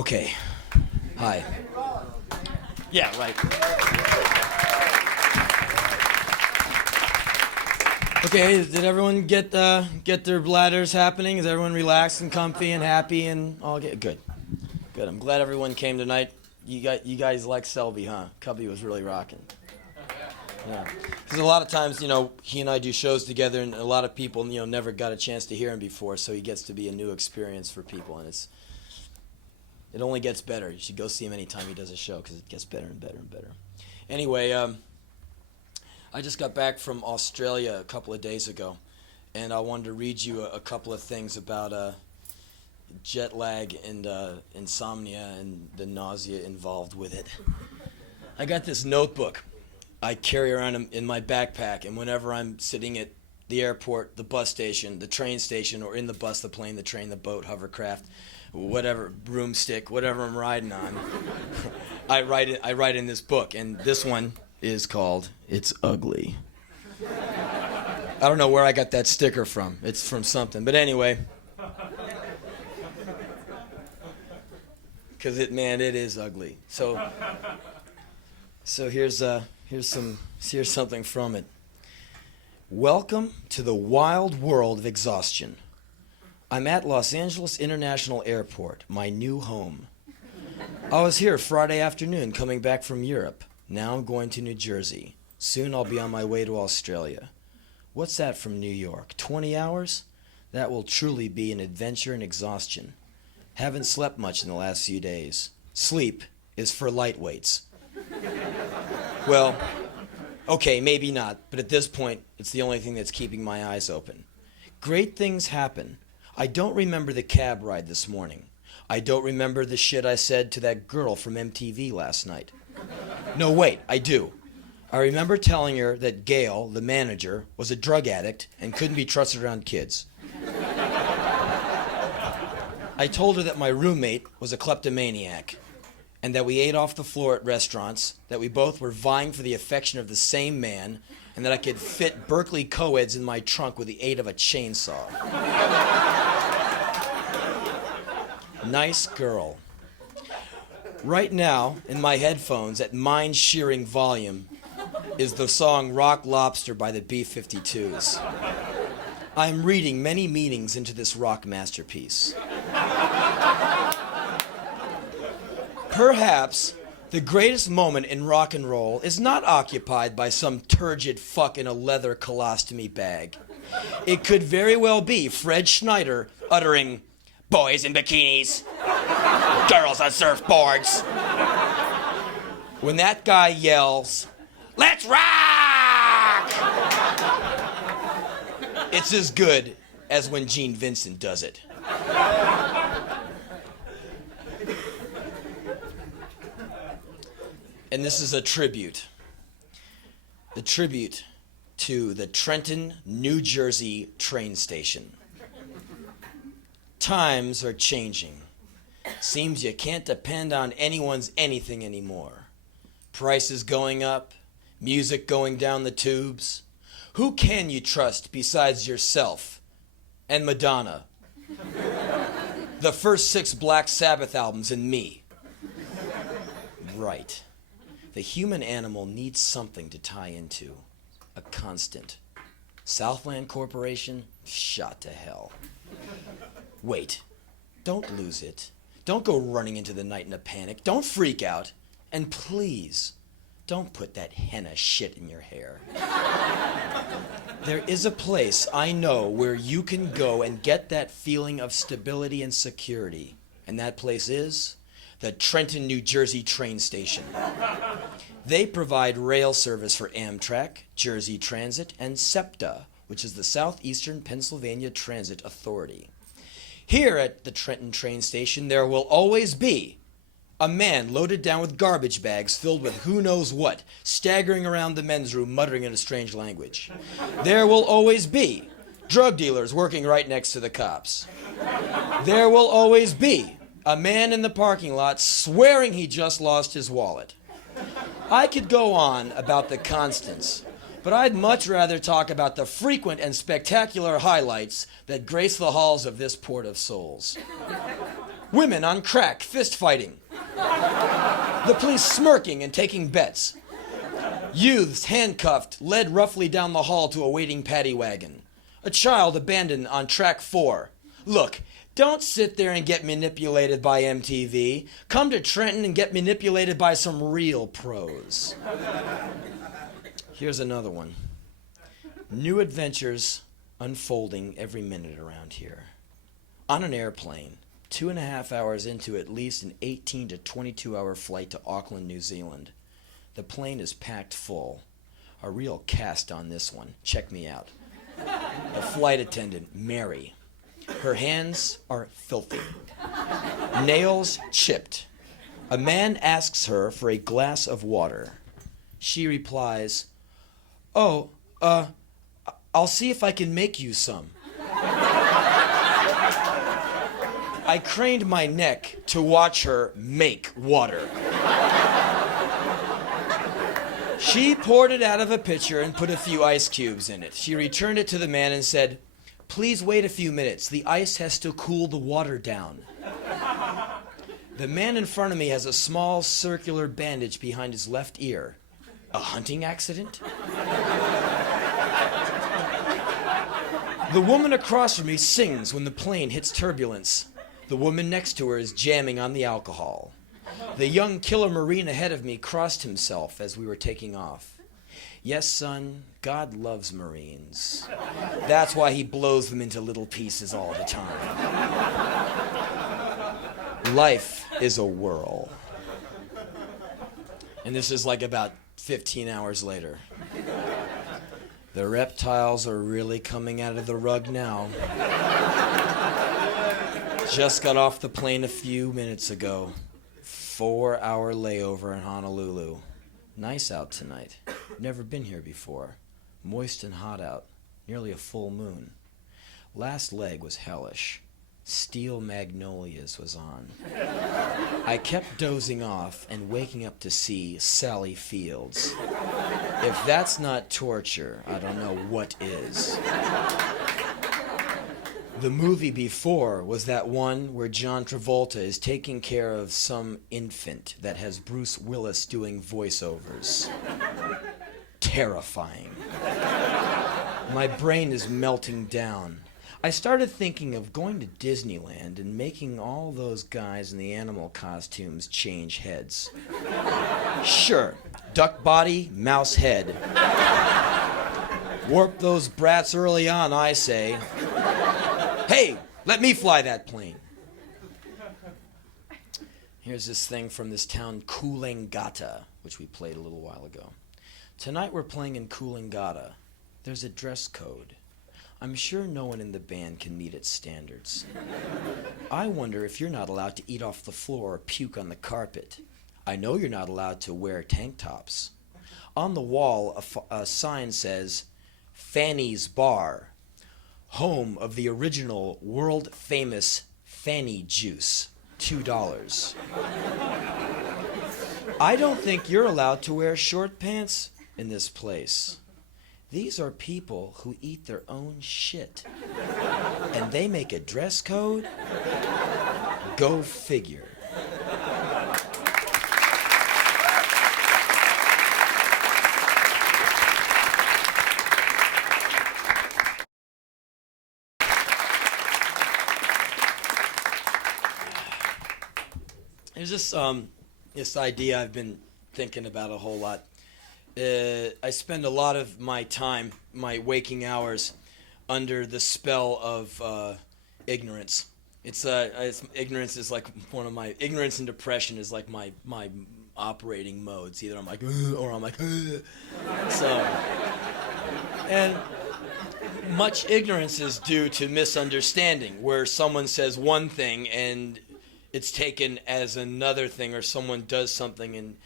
Okay. Hi. Yeah, right. Okay, did everyone get their bladders happening? Is everyone relaxed and comfy and happy and all good? Good. I'm glad everyone came tonight. You guys like Selby, huh? Cubby was really rocking. Yeah. Because a lot of times, he and I do shows together, and a lot of people, never got a chance to hear him before, so he gets to be a new experience for people, and it only gets better. You should go see him anytime he does a show, because it gets better and better and better. Anyway, I just got back from Australia a couple of days ago, and I wanted to read you a couple of things about jet lag and insomnia and the nausea involved with it. I got this notebook I carry around in my backpack, and whenever I'm sitting at the airport, the bus station, the train station, or in the bus, the plane, the train, the boat, hovercraft, whatever, broomstick, whatever I'm riding on, I write in this book, and this one is called It's Ugly. I don't know where I got that sticker from. It's from something, but anyway. Because it is ugly. So here's something from it. Welcome to the wild world of exhaustion. I'm at Los Angeles International Airport, my new home. I was here Friday afternoon coming back from Europe. Now I'm going to New Jersey. Soon I'll be on my way to Australia. What's that from New York? 20 hours? That will truly be an adventure in exhaustion. Haven't slept much in the last few days. Sleep is for lightweights. Well, okay, maybe not, but at this point, it's the only thing that's keeping my eyes open. Great things happen. I don't remember the cab ride this morning. I don't remember the shit I said to that girl from MTV last night. No, wait, I do. I remember telling her that Gail, the manager, was a drug addict and couldn't be trusted around kids. I told her that my roommate was a kleptomaniac and that we ate off the floor at restaurants, that we both were vying for the affection of the same man, and that I could fit Berkeley co-eds in my trunk with the aid of a chainsaw. Nice girl. Right now, in my headphones at mind-shearing volume, is the song Rock Lobster by the B-52s. I'm reading many meanings into this rock masterpiece. Perhaps the greatest moment in rock and roll is not occupied by some turgid fuck in a leather colostomy bag. It could very well be Fred Schneider uttering, "Boys in bikinis, girls on surfboards." When that guy yells, "Let's rock!" It's as good as when Gene Vincent does it. And this is a tribute to the Trenton, New Jersey train station. Times are changing. Seems you can't depend on anyone's anything anymore. Prices going up, music going down the tubes. Who can you trust besides yourself and Madonna? The first 6 Black Sabbath albums and me. Right. The human animal needs something to tie into. A constant. Southland Corporation? Shot to hell. Wait. Don't lose it. Don't go running into the night in a panic. Don't freak out. And please, don't put that henna shit in your hair. There is a place I know where you can go and get that feeling of stability and security. And that place is the Trenton, New Jersey train station. They provide rail service for Amtrak, Jersey Transit, and SEPTA, which is the Southeastern Pennsylvania Transit Authority. Here at the Trenton train station, there will always be a man loaded down with garbage bags filled with who knows what, staggering around the men's room muttering in a strange language. There will always be drug dealers working right next to the cops. There will always be a man in the parking lot swearing he just lost his wallet. I could go on about the constants, but I'd much rather talk about the frequent and spectacular highlights that grace the halls of this port of souls. Women on crack, fist fighting. The police smirking and taking bets. Youths handcuffed, led roughly down the hall to a waiting paddy wagon. A child abandoned on track 4. Look, don't sit there and get manipulated by MTV. Come to Trenton and get manipulated by some real pros. Here's another one. New adventures unfolding every minute around here. On an airplane, 2.5 hours into at least an 18 to 22 hour flight to Auckland, New Zealand. The plane is packed full. A real cast on this one. Check me out. The flight attendant, Mary. Her hands are filthy. Nails chipped. A man asks her for a glass of water. She replies, "Oh, I'll see if I can make you some." I craned my neck to watch her make water. She poured it out of a pitcher and put a few ice cubes in it. She returned it to the man and said, "Please wait a few minutes. The ice has to cool the water down." The man in front of me has a small circular bandage behind his left ear. A hunting accident? The woman across from me sings when the plane hits turbulence. The woman next to her is jamming on the alcohol. The young killer Marine ahead of me crossed himself as we were taking off. Yes, son, God loves Marines. That's why he blows them into little pieces all the time. Life is a whirl. And this is like about 15 hours later. The reptiles are really coming out of the rug now. Just got off the plane a few minutes ago. 4-hour layover in Honolulu. Nice out tonight. Never been here before. Moist and hot out. Nearly a full moon. Last leg was hellish. Steel Magnolias was on. I kept dozing off and waking up to see Sally Fields. If that's not torture, I don't know what is. The movie before was that one where John Travolta is taking care of some infant that has Bruce Willis doing voiceovers. Terrifying. My brain is melting down. I started thinking of going to Disneyland and making all those guys in the animal costumes change heads. Sure, duck body, mouse head. Warp those brats early on, I say. Hey, let me fly that plane. Here's this thing from this town, Coolangatta, which we played a little while ago. Tonight we're playing in Coolangatta. There's a dress code. I'm sure no one in the band can meet its standards. I wonder if you're not allowed to eat off the floor or puke on the carpet. I know you're not allowed to wear tank tops. On the wall, a sign says, Fanny's Bar, home of the original world-famous Fanny Juice, $2. I don't think you're allowed to wear short pants in this place. These are people who eat their own shit. And they make a dress code? Go figure. There's this idea I've been thinking about a whole lot. I spend a lot of my time, my waking hours, under the spell of ignorance. It's ignorance is like one of my ignorance and depression is like my operating modes. Either I'm like or I'm like so. And much ignorance is due to misunderstanding, where someone says one thing and it's taken as another thing, or someone does something, and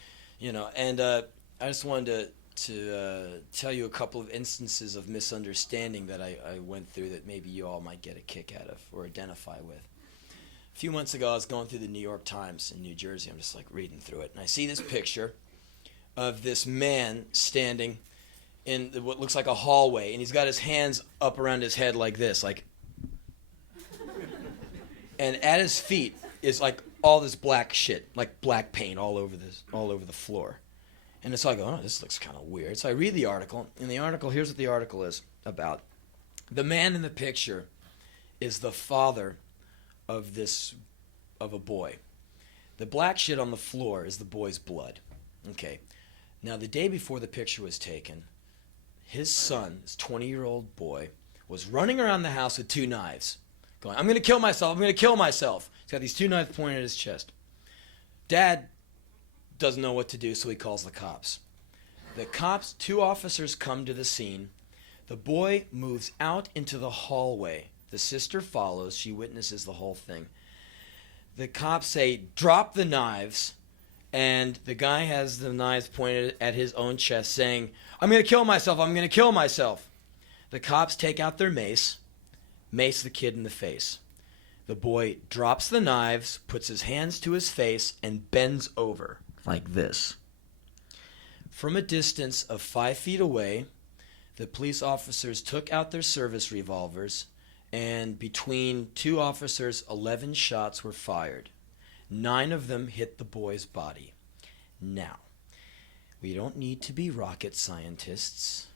I just wanted to tell you a couple of instances of misunderstanding that I went through that maybe you all might get a kick out of or identify with. A few months ago, I was going through the New York Times in New Jersey. I'm just like reading through it, and I see this picture of this man standing in what looks like a hallway, and he's got his hands up around his head like this, like, and at his feet is like all this black shit, like black paint all over the floor. And so I go, oh, this looks kind of weird. So I read the article, and the article, here's what the article is about. The man in the picture is the father of a boy. The black shit on the floor is the boy's blood. Okay. Now, the day before the picture was taken, his son, this 20-year-old boy, was running around the house with 2 knives, going, I'm going to kill myself, I'm going to kill myself. He's got these 2 knives pointed at his chest. Dad doesn't know what to do, so he calls the cops. The cops, 2 officers come to the scene. The boy moves out into the hallway. The sister follows. She witnesses the whole thing. The cops say, drop the knives. And the guy has the knives pointed at his own chest saying, I'm going to kill myself, I'm going to kill myself. The cops take out their mace the kid in the face. The boy drops the knives, puts his hands to his face, and bends over like this. From a distance of 5 feet away, the police officers took out their service revolvers, and between 2 officers, 11 shots were fired. 9 of them hit the boy's body. Now, we don't need to be rocket scientists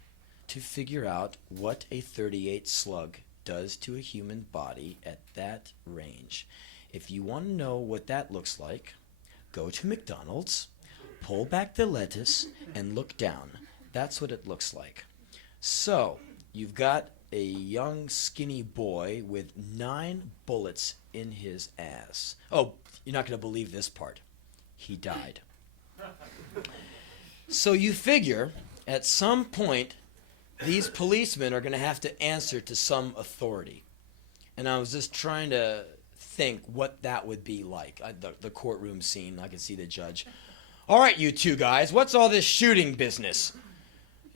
to figure out what a .38 slug does to a human body at that range. If you want to know what that looks like, go to McDonald's, pull back the lettuce, and look down. That's what it looks like. So, you've got a young, skinny boy with 9 bullets in his ass. Oh, you're not going to believe this part. He died. So you figure, at some point, these policemen are going to have to answer to some authority. And I was just trying to think what that would be like. The courtroom scene, I could see the judge. All right, you 2 guys, what's all this shooting business?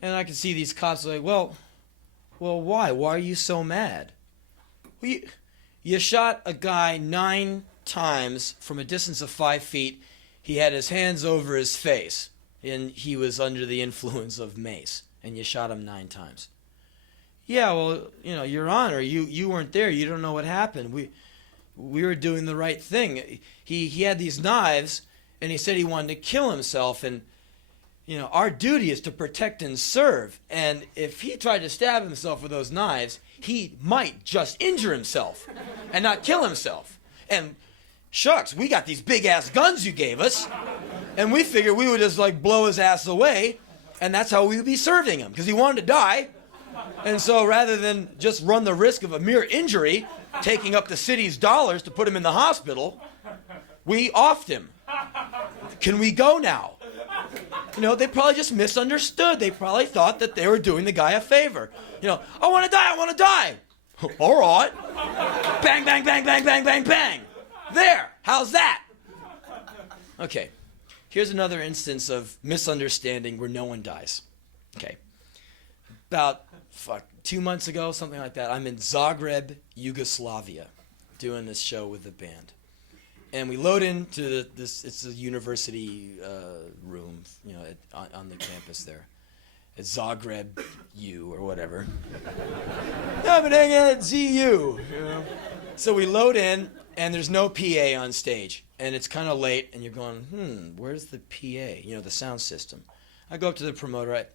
And I could see these cops like, well, why? Why are you so mad? Well, you shot a guy 9 times from a distance of 5 feet. He had his hands over his face, and he was under the influence of mace, and you shot him 9 times. Yeah, well, Your Honor, you weren't there. You don't know what happened. We were doing the right thing. He had these knives, and he said he wanted to kill himself, and our duty is to protect and serve. And if he tried to stab himself with those knives, he might just injure himself and not kill himself. And shucks, we got these big-ass guns you gave us, and we figured we would just, blow his ass away, and that's how we would be serving him, because he wanted to die. And so rather than just run the risk of a mere injury, taking up the city's dollars to put him in the hospital, we offed him. Can we go now? They probably just misunderstood. They probably thought that they were doing the guy a favor. I want to die. All right. Bang, bang, bang, bang, bang, bang, bang. There. How's that? Okay. Here's another instance of misunderstanding where no one dies. Okay. About, 2 months ago, something like that, I'm in Zagreb, Yugoslavia, doing this show with the band. And we load into this, it's a university room, on the campus there. It's Zagreb U or whatever. Yeah, but hang out at ZU. So we load in, and there's no PA on stage. And it's kind of late, and you're going, where's the PA? The sound system. I go up to the promoter.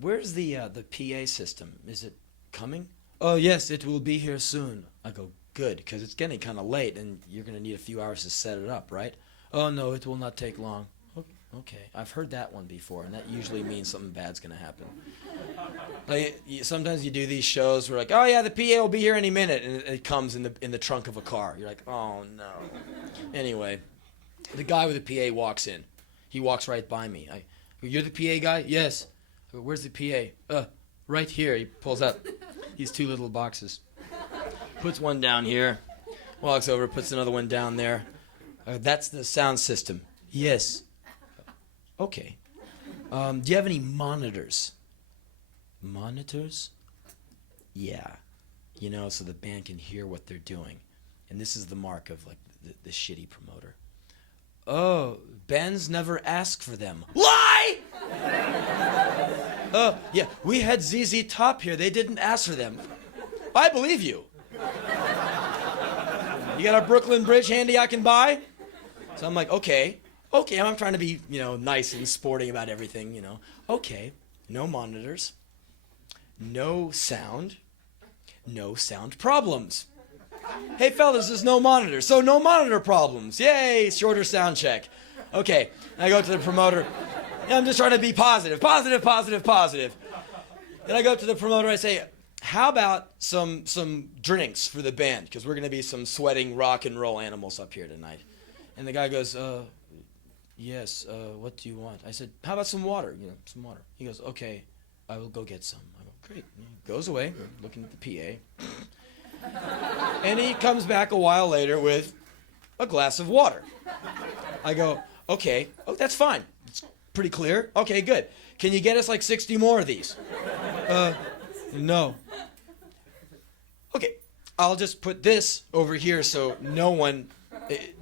Where's the PA system? Is it coming? Oh, yes, it will be here soon. I go, good, because it's getting kind of late, and you're going to need a few hours to set it up, right? Oh, no, it will not take long. Okay, I've heard that one before, and that usually means something bad's going to happen. Sometimes you do these shows where oh, yeah, the PA will be here any minute, and it comes in the trunk of a car. You're like, oh, no. Anyway, the guy with the PA walks in. He walks right by me. You're the PA guy? Yes. I go, where's the PA? Right here. He pulls out these 2 little boxes. Puts one down here, walks over, puts another one down there. That's the sound system. Yes. Okay. Do you have any monitors? Monitors? Yeah. So the band can hear what they're doing. And this is the mark of the shitty promoter. Oh, bands never ask for them. Lie! Oh, yeah, we had ZZ Top here. They didn't ask for them. I believe you. You got a Brooklyn Bridge handy I can buy? So I'm like, okay, I'm trying to be, nice and sporting about everything, Okay, no monitors, no sound problems. Hey, fellas, there's no monitor, so no monitor problems. Yay, shorter sound check. Okay, I go to the promoter. I'm just trying to be positive. Then I go up to the promoter, I say, how about some drinks for the band? Because we're going to be some sweating rock and roll animals up here tonight. And the guy goes, yes, what do you want? I said, how about some water? Some water. He goes, okay, I will go get some. I go, great. He goes away, looking at the PA. And he comes back a while later with a glass of water. I go, okay, that's fine. It's pretty clear. Okay, good. Can you get us like 60 more of these? No. Okay, I'll just put this over here so no one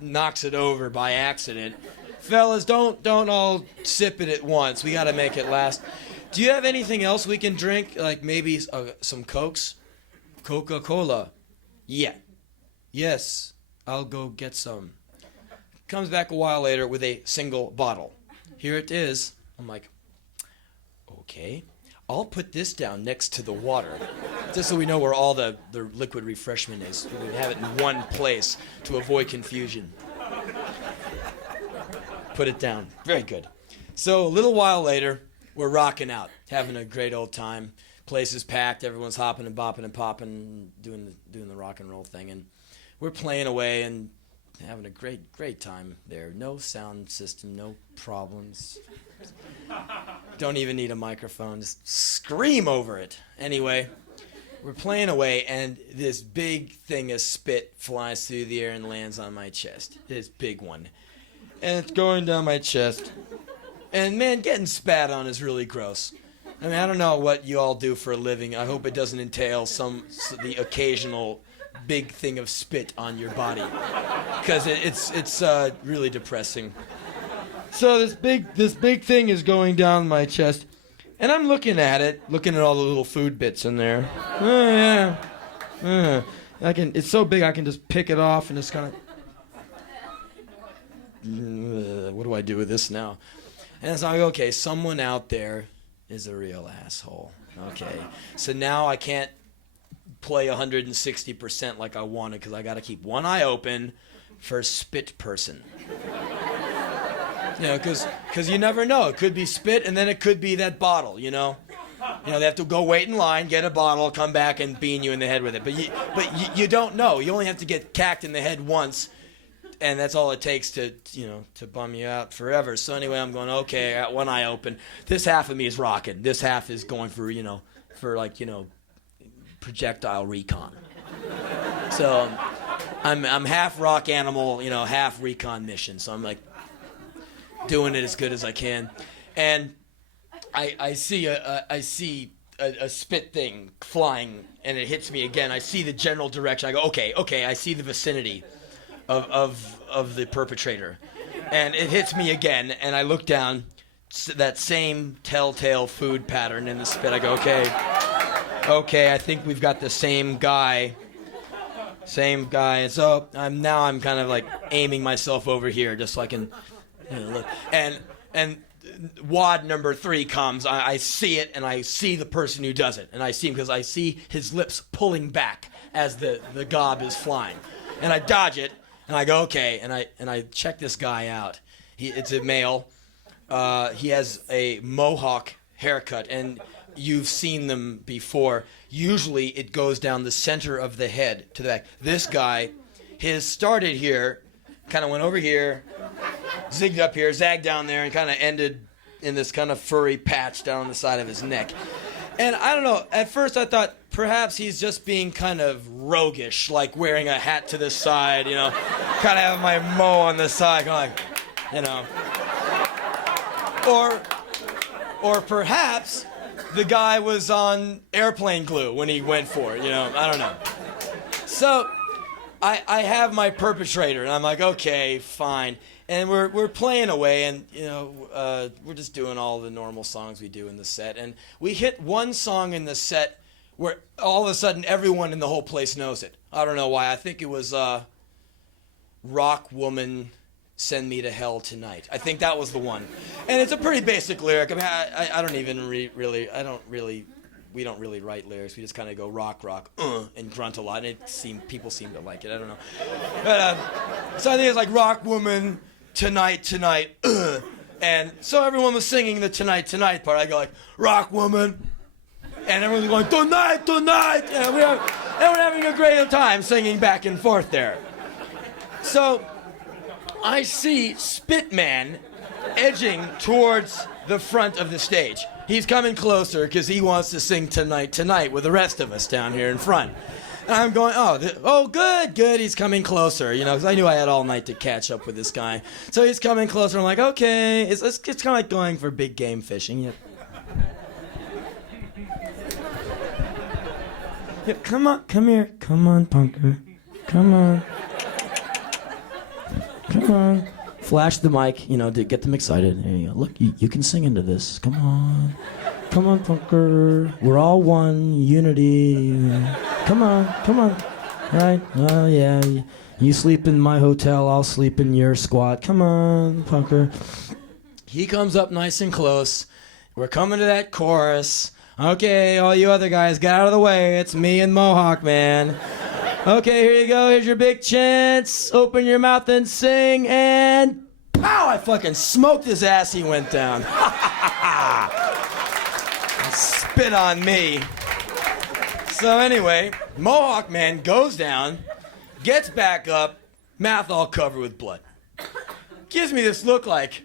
knocks it over by accident. Fellas, don't all sip it at once. We gotta make it last. Do you have anything else we can drink? Like maybe some Cokes? Coca-Cola. Yeah. Yes, I'll go get some. Comes back a while later with a single bottle. Here it is. I'm like, okay, I'll put this down next to the water, just so we know where all the liquid refreshment is. We have it in one place to avoid confusion. Put it down. Very good. So a little while later, we're rocking out, having a great old time. Place is packed. Everyone's hopping and bopping and popping, doing the rock and roll thing, and we're playing away and having a great time there. No sound system, no problems. Don't even need a microphone. Just scream over it. Anyway, we're playing away, and this big thing of spit flies through the air and lands on my chest. This big one. And it's going down my chest. And, man, getting spat on is really gross. I mean, I don't know what you all do for a living. I hope it doesn't entail the occasional big thing of spit on your body, because it's really depressing. So this big thing is going down my chest, and I'm looking at all the little food bits in there. Oh yeah, it's so big I can just pick it off and just kind of. What do I do with this now? And it's like, okay, someone out there is a real asshole. Okay, so now I can't play 160% like I wanted, because I got to keep one eye open for spit person. Because you never know. It could be spit, and then it could be that bottle, they have to go wait in line, get a bottle, come back, and bean you in the head with it. But you don't know. You only have to get cacked in the head once, and that's all it takes to bum you out forever. So anyway, I'm going, okay, I got one eye open. This half of me is rocking. This half is going for projectile recon. So I'm half rock animal, half recon mission. So I'm like doing it as good as I can, and I see a spit thing flying, and it hits me again. I see the general direction. I go, okay, I see the vicinity of the perpetrator, and it hits me again, and I look down, that same telltale food pattern in the spit. I go, okay, I think we've got the same guy. And so I'm kind of like aiming myself over here, just so I can look. And wad number 3 comes. I see it, and I see the person who does it, and I see him because I see his lips pulling back as the gob is flying, and I dodge it, and I go, okay, and I check this guy out. It's a male. He has a mohawk haircut, and you've seen them before. Usually it goes down the center of the head to the back. This guy, his started here, kind of went over here, zigged up here, zagged down there, and kind of ended in this kind of furry patch down the side of his neck. And I don't know, at first I thought perhaps he's just being kind of roguish, like wearing a hat to the side, kind of having my mo on the side, kind of like, or perhaps the guy was on airplane glue when he went for it, I don't know. So I have my perpetrator, and I'm like, okay, fine. And we're playing away, and we're just doing all the normal songs we do in the set. And we hit one song in the set where all of a sudden everyone in the whole place knows it. I don't know why. I think it was rock woman, send me to hell tonight. I think that was the one. And it's a pretty basic lyric. I mean, I don't even we don't really write lyrics. We just kind of go rock, and grunt a lot. And people seem to like it. I don't know. But, so I think it's like rock woman, tonight, and so everyone was singing the tonight part. I go like, rock woman, and everyone's going, tonight, and we're having a great time singing back and forth there. So I see Spitman edging towards the front of the stage. He's coming closer because he wants to sing tonight with the rest of us down here in front. And I'm going, good, he's coming closer, because I knew I had all night to catch up with this guy. So he's coming closer. I'm like, okay, it's kind of like going for big game fishing. Yeah, come on, come here, come on, punker, come on. Flash the mic, to get them excited. There you go. Look, you can sing into this. Come on, punker. We're all one, unity. Come on. Right? Oh, yeah. You sleep in my hotel, I'll sleep in your squat. Come on, punker. He comes up nice and close. We're coming to that chorus. Okay, all you other guys, get out of the way. It's me and Mohawk Man. Okay, here you go. Here's your big chance. Open your mouth and sing, and pow! I fucking smoked his ass. He went down. Spit on me. So anyway, Mohawk Man goes down, gets back up, mouth all covered with blood. Gives me this look like,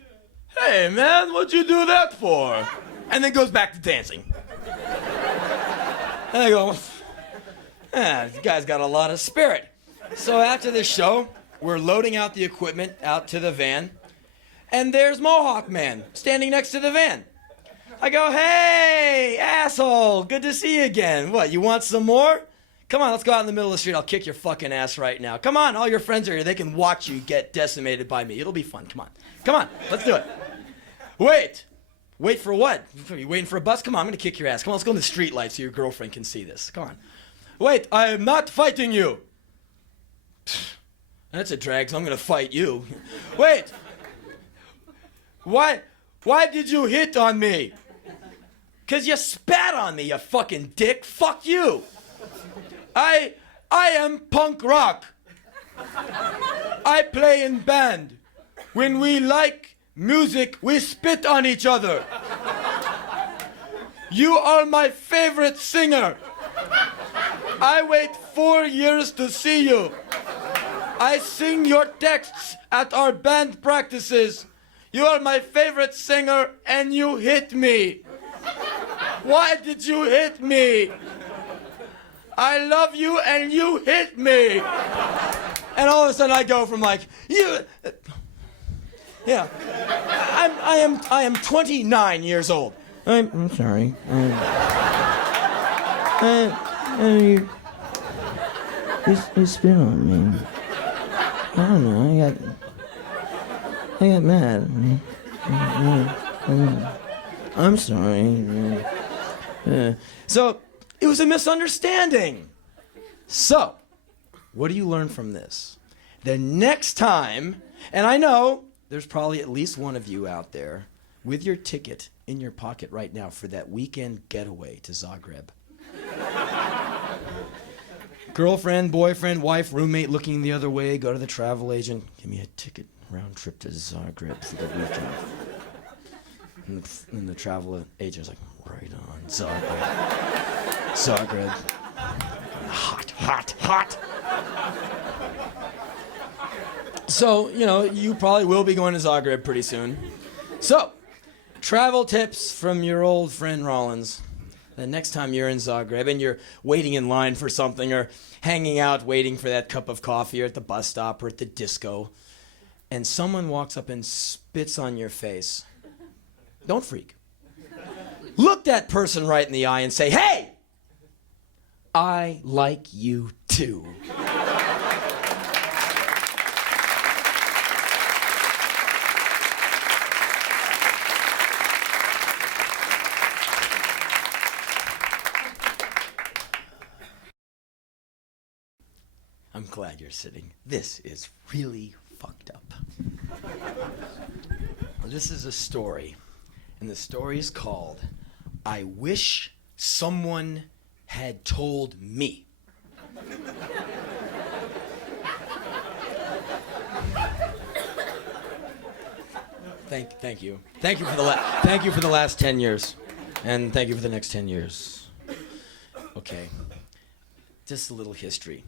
hey man, what'd you do that for? And then goes back to dancing. And I go, this guy's got a lot of spirit. So after this show, we're loading out the equipment out to the van, and there's Mohawk Man standing next to the van. I go, hey, asshole, good to see you again. What, you want some more? Come on, let's go out in the middle of the street. I'll kick your fucking ass right now. Come on, all your friends are here. They can watch you get decimated by me. It'll be fun. Come on, let's do it. Wait for what? Are you waiting for a bus? Come on, I'm going to kick your ass. Come on, let's go in the street light so your girlfriend can see this. Come on. Wait, I am not fighting you. That's a drag, so I'm going to fight you. Wait. Why did you hit on me? Because you spat on me, you fucking dick. Fuck you. I am punk rock. I play in band. When we like music, we spit on each other. You are my favorite singer. I wait 4 years to see you. I sing your texts at our band practices. You are my favorite singer and you hit me. Why did you hit me? I love you and you hit me. And all of a sudden I go from like, yeah. I am 29 years old. I'm sorry. You spit on me. I don't know. I got mad. I'm sorry. So it was a misunderstanding. So, what do you learn from this? The next time, and I know there's probably at least one of you out there with your ticket in your pocket right now for that weekend getaway to Zagreb. Girlfriend, boyfriend, wife, roommate looking the other way, go to the travel agent, give me a ticket, round trip to Zagreb for the weekend. And the travel agent's like, right on, Zagreb. Hot. So, you probably will be going to Zagreb pretty soon. So, travel tips from your old friend Rollins. The next time you're in Zagreb and you're waiting in line for something or hanging out waiting for that cup of coffee or at the bus stop or at the disco, and someone walks up and spits on your face, don't freak. Look that person right in the eye and say, hey, I like you too. I'm glad you're sitting. This is really fucked up. This is a story, and the story is called I Wish Someone Had Told Me. Thank you. Thank you for the last 10 years, and thank you for the next 10 years. Okay, just a little history.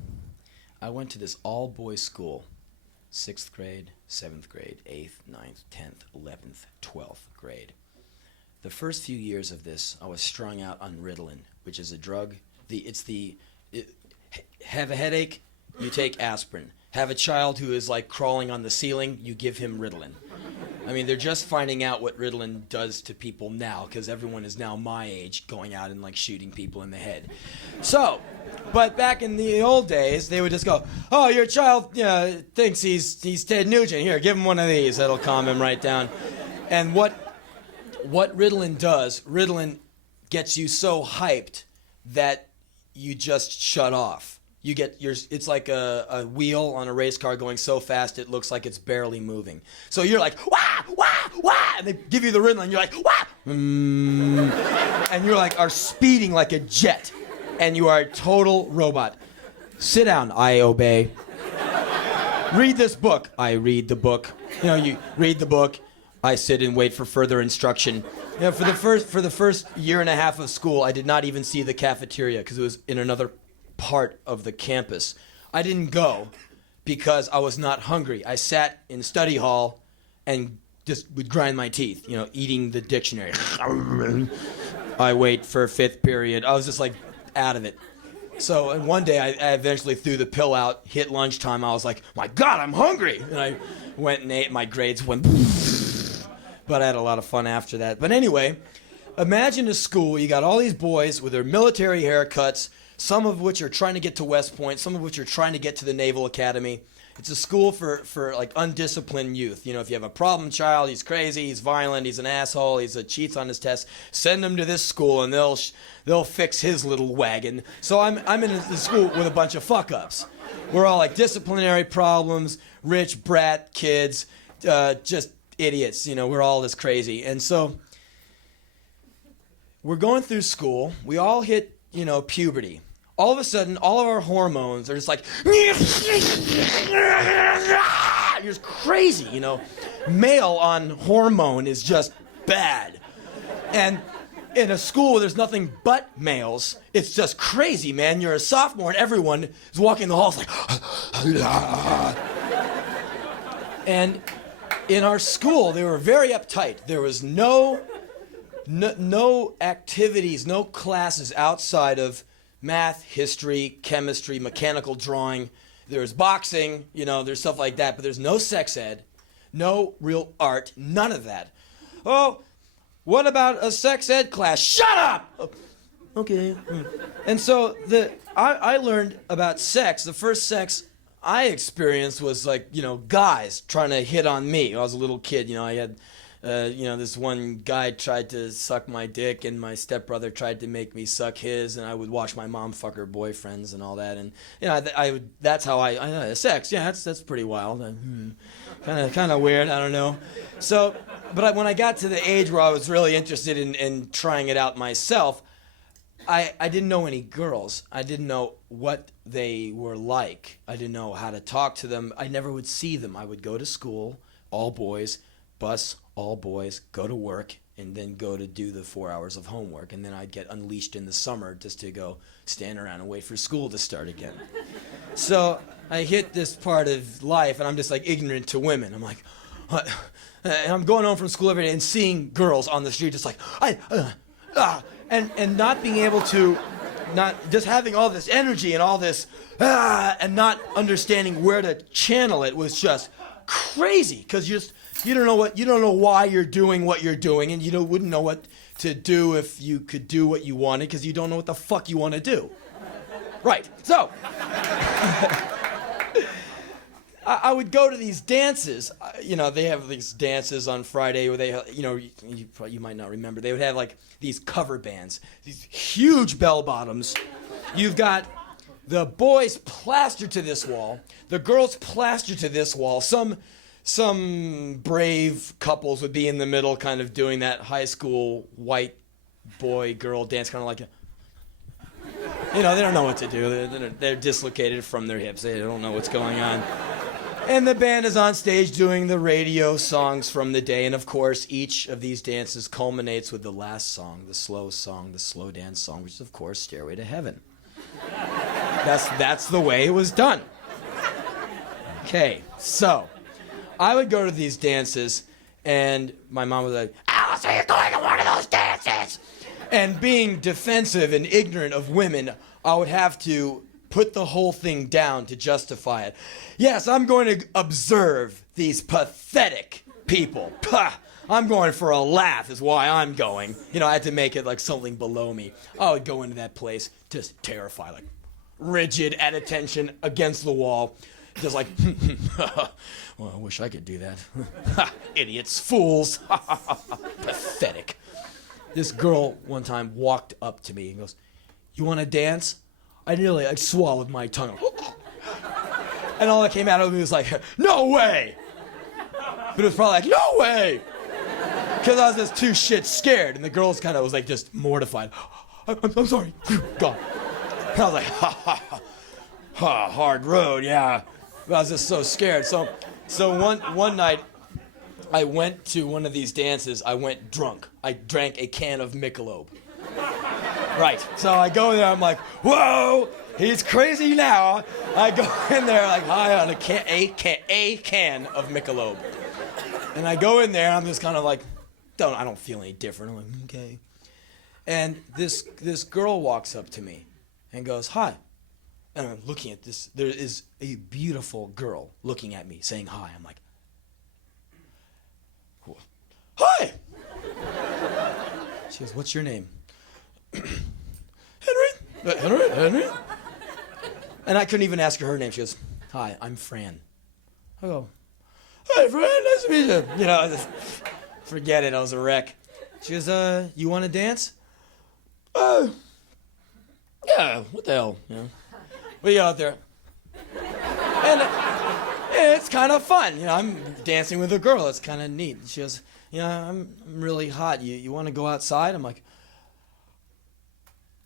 I went to this all-boys school, 6th grade, 7th grade, 8th, 9th, 10th, 11th, 12th grade. The first few years of this, I was strung out on Ritalin, which is a drug. Have a headache, you take aspirin. Have a child who is like crawling on the ceiling, you give him Ritalin. I mean, they're just finding out what Ritalin does to people now, because everyone is now my age going out and like shooting people in the head. So, but back in the old days, they would just go, oh, your child thinks he's Ted Nugent. Here, give him one of these. That'll calm him right down. And what Ritalin does, Ritalin gets you so hyped that you just shut off. It's like a wheel on a race car going so fast it looks like it's barely moving. So you're like, wah, wah, wah, and they give you the Ritalin, you're like, wah, and you're like, are speeding like a jet, and you are a total robot. Sit down, I obey. Read this book, I read the book. You read the book, I sit and wait for further instruction. For the first year and a half of school, I did not even see the cafeteria because it was in another part of the campus. I didn't go because I was not hungry. I sat in study hall and just would grind my teeth, eating the dictionary. I wait for 5th period. I was just like out of it. So one day I eventually threw the pill out, hit lunchtime. I was like, my God, I'm hungry. And I went and ate. My grades went, but I had a lot of fun after that. But anyway, imagine a school. You got all these boys with their military haircuts, some of which are trying to get to West Point, some of which are trying to get to the Naval Academy. It's a school for like undisciplined youth. If you have a problem child, he's crazy, he's violent, he's an asshole, cheats on his tests, send him to this school and they'll fix his little wagon. So I'm in the school with a bunch of fuck-ups. We're all like disciplinary problems, rich brat kids, just idiots. We're all this crazy. And so we're going through school. We all hit puberty. All of a sudden, all of our hormones are just like, you're just crazy, Male on hormone is just bad. And in a school where there's nothing but males, it's just crazy, man. You're a sophomore and everyone is walking the halls like, and in our school, they were very uptight. There was no activities, no classes outside of math, history, chemistry, mechanical drawing. There's boxing, there's stuff like that, but there's no sex ed, no real art, none of that. Oh, what about a sex ed class? Shut up! Oh, okay. And so I learned about sex. The first sex I experienced was like, guys trying to hit on me. I was a little kid, I had this one guy tried to suck my dick, and my stepbrother tried to make me suck his, and I would watch my mom fuck her boyfriends and all that, and that's how I sex. Yeah, that's pretty wild. Kind of weird. I don't know. So, but when I got to the age where I was really interested in trying it out myself, I didn't know any girls. I didn't know what they were like. I didn't know how to talk to them. I never would see them. I would go to school, all boys, bus, all boys, go to work, and then go to do the 4 hours of homework. And then I'd get unleashed in the summer just to go stand around and wait for school to start again. So I hit this part of life, and I'm just like ignorant to women. I'm like, what? And I'm going home from school every day and seeing girls on the street just like, and not being able to, not just having all this energy and all this, and not understanding where to channel it was just crazy, because you don't know why you're doing what you're doing, and you wouldn't know what to do if you could do what you wanted, because you don't know what the fuck you want to do. Right. So I would go to these dances. They have these dances on Friday where they, you might not remember. They would have like these cover bands, these huge bell bottoms. You've got The boys plastered to this wall. The girls plastered to this wall. Some brave couples would be in the middle kind of doing that high school white boy-girl dance, kind of like, they don't know what to do. They're dislocated from their hips. They don't know what's going on. And the band is on stage doing the radio songs from the day. And of course, each of these dances culminates with the last song, the slow dance song, which is, of course, Stairway to Heaven. That's the way it was done. Okay, so I would go to these dances, and my mom was like, "Oh, so you're going to one of those dances?" And being defensive and ignorant of women, I would have to put the whole thing down to justify it. Yes, I'm going to observe these pathetic people. Pah! I'm going for a laugh is why I'm going. I had to make it like something below me. I would go into that place just terrified, like rigid, at attention, against the wall. Just like, well, I wish I could do that. Idiots, fools. Pathetic. This girl one time walked up to me and goes, "You want to dance?" I nearly swallowed my tongue. And all that came out of me was like, "No way!" But it was probably like, "No way!" Because I was just too shit scared. And the girls kind of was like just mortified. I'm sorry. Gone. And I was like, hard road, yeah. But I was just so scared. So one night, I went to one of these dances. I went drunk. I drank a can of Michelob. Right. So I go in there. I'm like, whoa, he's crazy now. I go in there like high on a can of Michelob. And I go in there. I'm just kind of like, I don't feel any different. I'm like, okay. And this girl walks up to me and goes, "Hi." And I'm looking at this. There is a beautiful girl looking at me, saying hi. I'm like, "Hi." She goes, "What's your name?" Henry? And I couldn't even ask her name. She goes, "Hi, I'm Fran." I go, "Hi, Fran, nice to meet you." I just forget it. I was a wreck. She goes, "You want to dance?" Yeah, what the hell, We go out there. And it's kind of fun. I'm dancing with a girl. It's kind of neat. She goes, I'm really hot. You want to go outside? I'm like,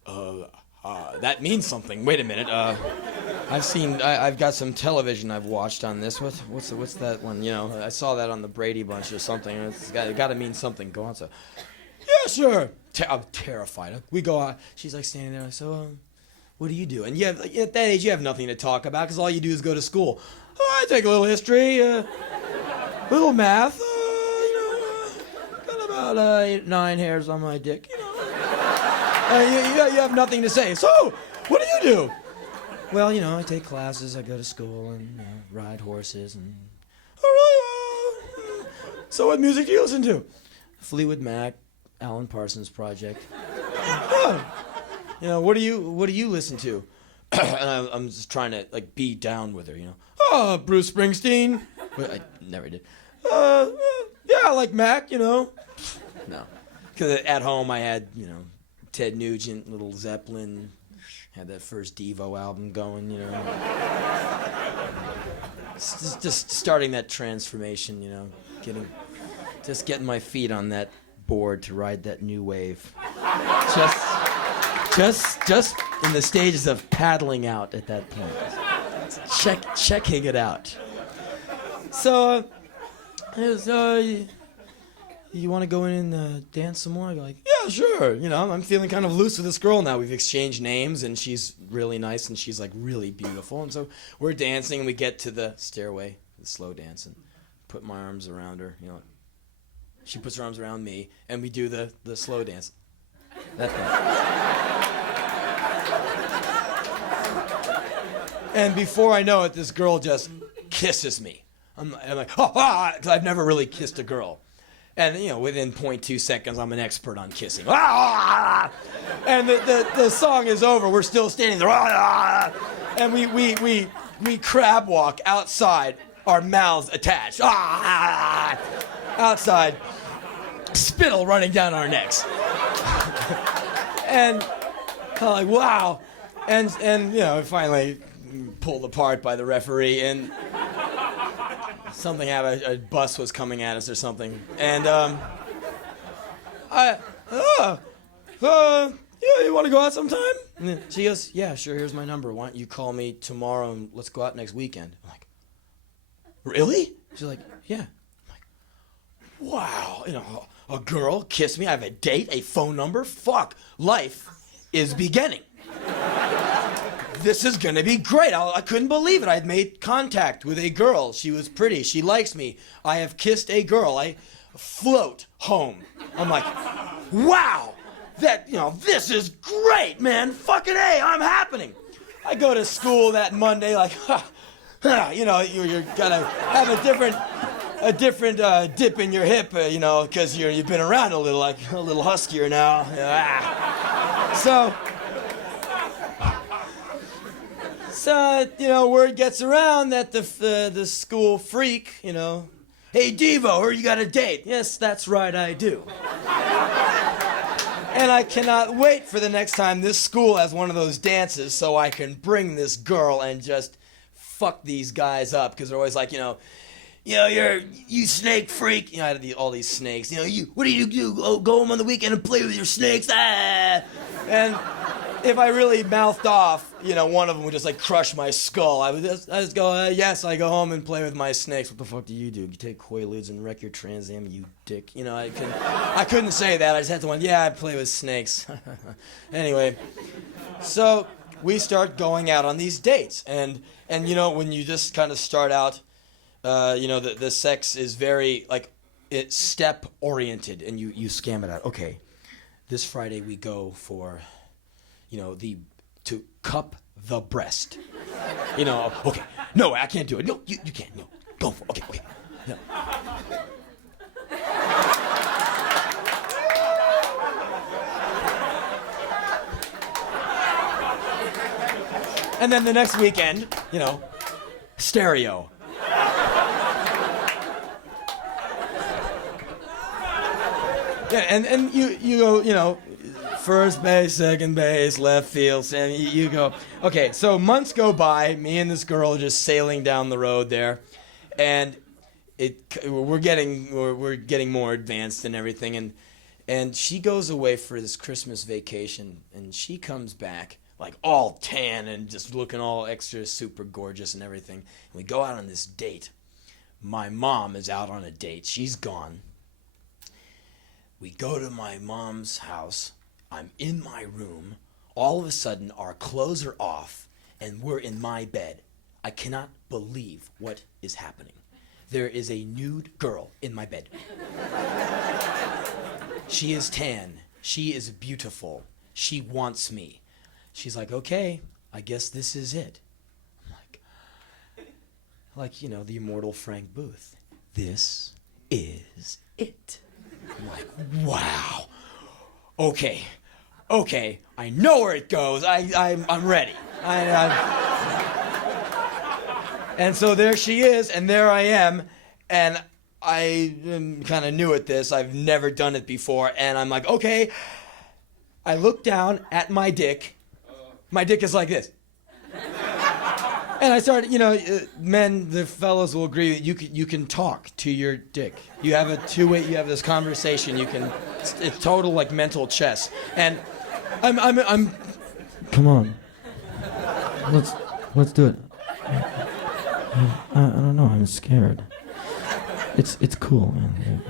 that means something. Wait a minute. I've got some television I've watched on this. What's that one? I saw that on the Brady Bunch or something. It's got to mean something. Go outside. Yeah, sure. I'm terrified. We go out. She's like standing there. So, what do you do? And at that age, you have nothing to talk about because all you do is go to school. I take a little history, little math. Got about 8, 9 hairs on my dick. You have nothing to say. So, what do you do? Well, I take classes. I go to school and ride horses and. Oh, really? So, what music do you listen to? Fleetwood Mac, Alan Parsons Project. What do you listen to? And I'm just trying to be down with her, Oh, Bruce Springsteen. Well, I never did. Yeah, I like Mac, No, because at home I had Ted Nugent, Little Zeppelin, had that first Devo album going, just starting that transformation, getting my feet on that board to ride that new wave. Just in the stages of paddling out at that point. Checking it out. So, you want to go in and dance some more? I go like, yeah, sure. I'm feeling kind of loose with this girl now. We've exchanged names, and she's really nice, and she's really beautiful. And so we're dancing, and we get to the stairway, the slow dance, and put my arms around her. She puts her arms around me, and we do the slow dance. That thing. And before I know it, this girl just kisses me. I'm like, because I've never really kissed a girl. And, within 0.2 seconds, I'm an expert on kissing. And the song is over. We're still standing there. And we crab walk outside, our mouths attached. Outside, spittle running down our necks. And I'm like, wow. And you know, finally pulled apart by the referee, and something happened. A bus was coming at us or something, and yeah, you want to go out sometime? And then she goes, yeah, sure, here's my number. Why don't you call me tomorrow and let's go out next weekend? I'm like, really? She's like, yeah. I'm like, wow, you know, a girl kissed me, I have a date, a phone number, fuck, life is beginning. This is gonna be great. I couldn't believe it. I'd made contact with a girl. She was pretty, she likes me. I have kissed a girl. I float home. I'm like, wow. That, you know, this is great, man. Fucking A, I'm happening. I go to school that Monday like, you know, you're gonna have a different dip in your hip, you know, because you've been around a little, like a little huskier now. So, you know, word gets around that the school freak, you know, hey Devo, heard you got a date. Yes, that's right, I do. And I cannot wait for the next time this school has one of those dances so I can bring this girl and just fuck these guys up, because they're always like, you snake freak. You know, I had all these snakes. You know, what do you do? Oh, go home on the weekend and play with your snakes. Ah! And if I really mouthed off, you know, one of them would just like crush my skull. I just go, yes, I go home and play with my snakes. What the fuck do? You take Quaaludes and wreck your Trans Am, you dick. You know, I couldn't say that. I just had to yeah, I play with snakes. Anyway, so we start going out on these dates, and you know, when you just kind of start out, you know, the sex is very like it's step oriented, and you scam it out. Okay, this Friday we go for, you know, to cup the breast. You know, okay. No, I can't do it. No, you can't. No, go for it. Okay. No. And then the next weekend, you know, stereo. Yeah, and you go, you know, first base, second base, left field, and you go. Okay, so months go by. Me and this girl are just sailing down the road there, and we're getting more advanced and everything. And she goes away for this Christmas vacation, and she comes back like all tan and just looking all extra super gorgeous and everything. And we go out on this date. My mom is out on a date. She's gone. We go to my mom's house. I'm in my room. All of a sudden, our clothes are off, and we're in my bed. I cannot believe what is happening. There is a nude girl in my bed. She is tan. She is beautiful. She wants me. She's like, okay, I guess this is it. I'm like, you know, the immortal Frank Booth. This is it. I'm like, wow. Okay, I know where it goes. I'm ready. And so there she is, and there I am, and I am kind of new at this. I've never done it before, and I'm like, okay. I look down at my dick. My dick is like this. And I started, you know, men, the fellows will agree that you can talk to your dick. You have a two-way, you have this conversation. You can, it's total like mental chess. And I'm. Come on. Let's do it. I don't know. I'm scared. It's cool, man.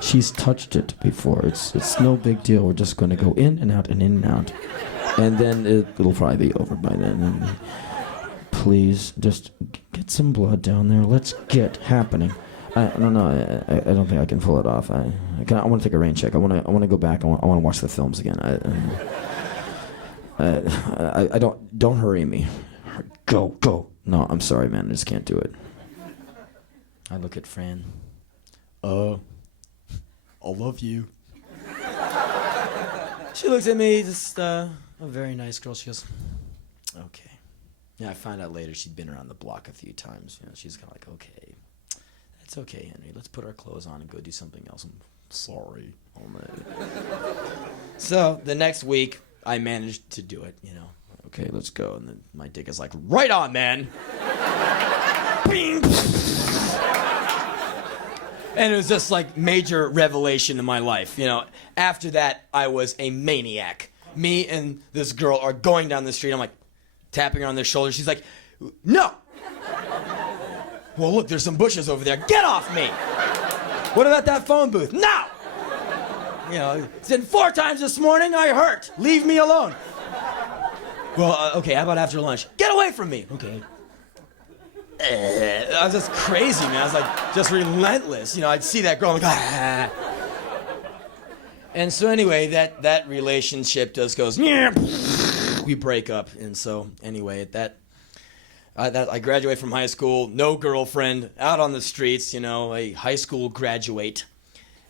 She's touched it before. It's no big deal. We're just going to go in and out and in and out. And then it'll probably be over by then. And please, just get some blood down there. Let's get happening. I don't know. I don't think I can pull it off. I want to take a rain check. I want to go back. I want to watch the films again. I don't hurry me. Go. No, I'm sorry, man. I just can't do it. I look at Fran. I love you. She looks at me, just a very nice girl. She goes, okay. Yeah, I found out later she'd been around the block a few times. You know, she's kind of like, okay, that's okay, Henry. Let's put our clothes on and go do something else. I'm sorry. So the next week, I managed to do it, Okay, let's go. And then my dick is like, right on, man. Bing. And it was just like major revelation in my life. After that, I was a maniac. Me and this girl are going down the street. I'm like tapping her on the shoulder. She's like, no. Well, look, there's some bushes over there. Get off me. What about that phone booth? No. It's been 4 times this morning. I hurt. Leave me alone. Well, okay, how about after lunch? Get away from me. Okay. I was just crazy, man. I was like, just relentless. I'd see that girl, I'm like, ah. And so anyway, that relationship just goes, we break up. And so anyway, I graduate from high school, no girlfriend, out on the streets, a high school graduate,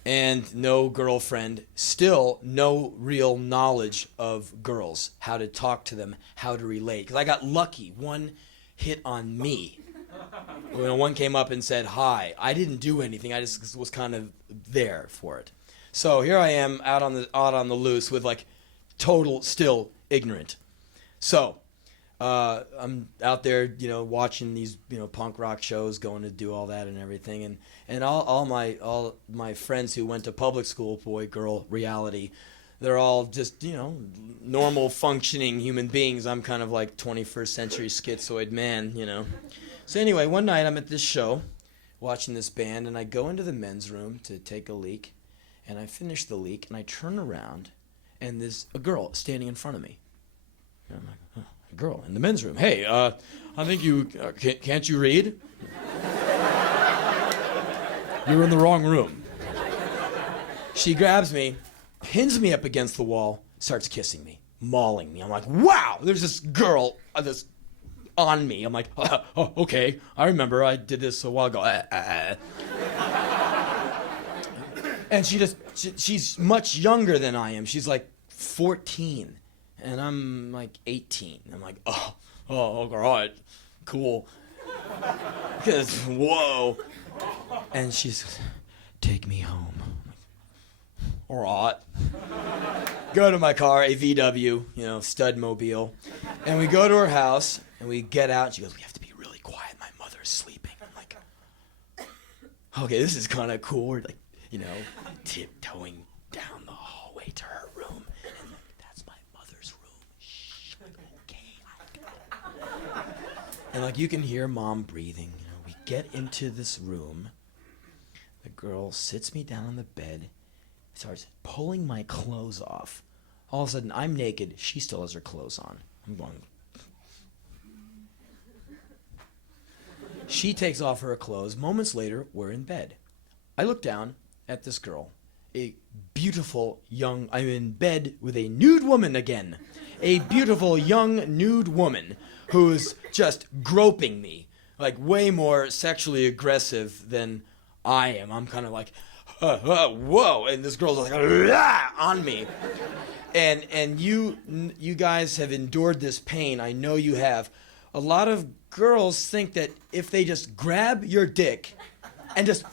and no girlfriend, still no real knowledge of girls, how to talk to them, how to relate. Because I got lucky, one hit on me. One came up and said hi. I didn't do anything. I just was kind of there for it. So here I am out on the loose with like total still ignorant. So I'm out there, watching these punk rock shows, going to do all that and everything, and all my friends who went to public school, boy, girl, reality, they're all just normal functioning human beings. I'm kind of like 21st century schizoid man, So anyway, one night I'm at this show, watching this band, and I go into the men's room to take a leak, and I finish the leak, and I turn around, and there's a girl standing in front of me. And I'm like, oh, a girl in the men's room. Hey, I think you can't you read? You're in the wrong room. She grabs me, pins me up against the wall, starts kissing me, mauling me. I'm like, wow, there's this girl, on me. I'm like, oh, okay, I remember I did this a while ago. And she's much younger than I am. She's like 14, and I'm like 18. I'm like, oh, all right, cool. Because, whoa. And she says, take me home. I'm like, all right. Go to my car, a VW, stud mobile. And we go to her house, and we get out. She goes, we have to be really quiet. My mother's sleeping. I'm like, okay, this is kind of cool. We're like, tiptoeing down the hallway to her room. And that's my mother's room. Shh, okay. And you can hear mom breathing. We get into this room. The girl sits me down on the bed, starts pulling my clothes off. All of a sudden, I'm naked. She still has her clothes on. I'm going. She takes off her clothes. Moments later, we're in bed. I look down at this girl, a beautiful young, I'm in bed with a nude woman again. A beautiful young nude woman who's just groping me, way more sexually aggressive than I am. I'm kind of like, whoa, and this girl's like, on me. And you guys have endured this pain. I know you have. A lot of girls think that if they just grab your dick and just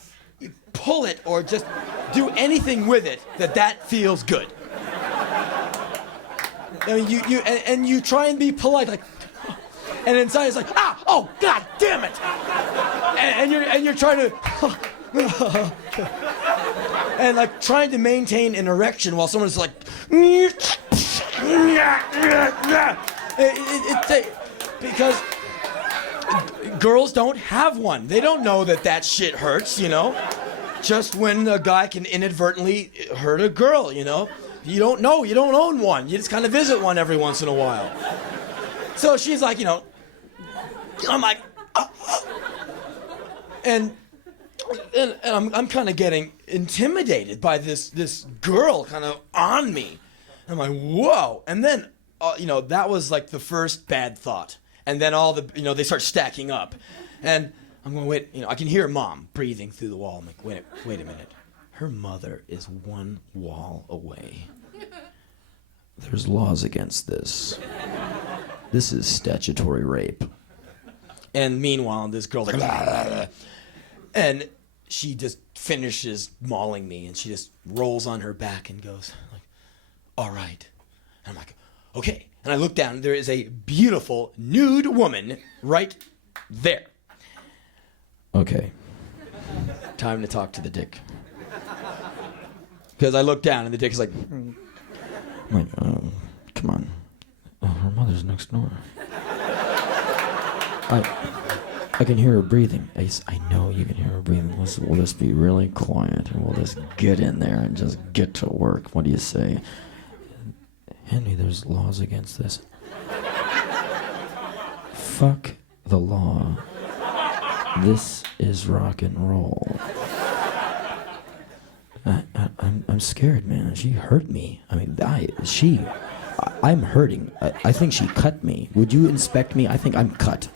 pull it or just do anything with it, that feels good. And you try and be polite, and inside it's like, oh, god damn it, and you're trying to, and trying to maintain an erection while someone's like, because girls don't have one. They don't know that shit hurts, Just when a guy can inadvertently hurt a girl, You don't know. You don't own one. You just kind of visit one every once in a while. So she's like, I'm like, and I'm kind of getting intimidated by this girl kind of on me. I'm like, whoa. And then, that was the first bad thought. And then all the, they start stacking up. And I'm going, wait, I can hear mom breathing through the wall. I'm like, wait a minute. Her mother is one wall away. There's laws against this. This is statutory rape. And meanwhile, this girl's like, blah, blah, blah. And she just finishes mauling me, and she just rolls on her back and goes, all right. And I'm like, okay. And I look down, there is a beautiful nude woman right there. Okay. Time to talk to the dick. Because I look down and the dick is like, I'm like, come on. Oh, her mother's next door. I can hear her breathing. Ace, I know you can hear her breathing. We'll just be really quiet and we'll just get in there and just get to work. What do you say? Henry, there's laws against this. Fuck the law. This is rock and roll. I'm scared, man. She hurt me. I mean, I'm hurting. I think she cut me. Would you inspect me? I think I'm cut.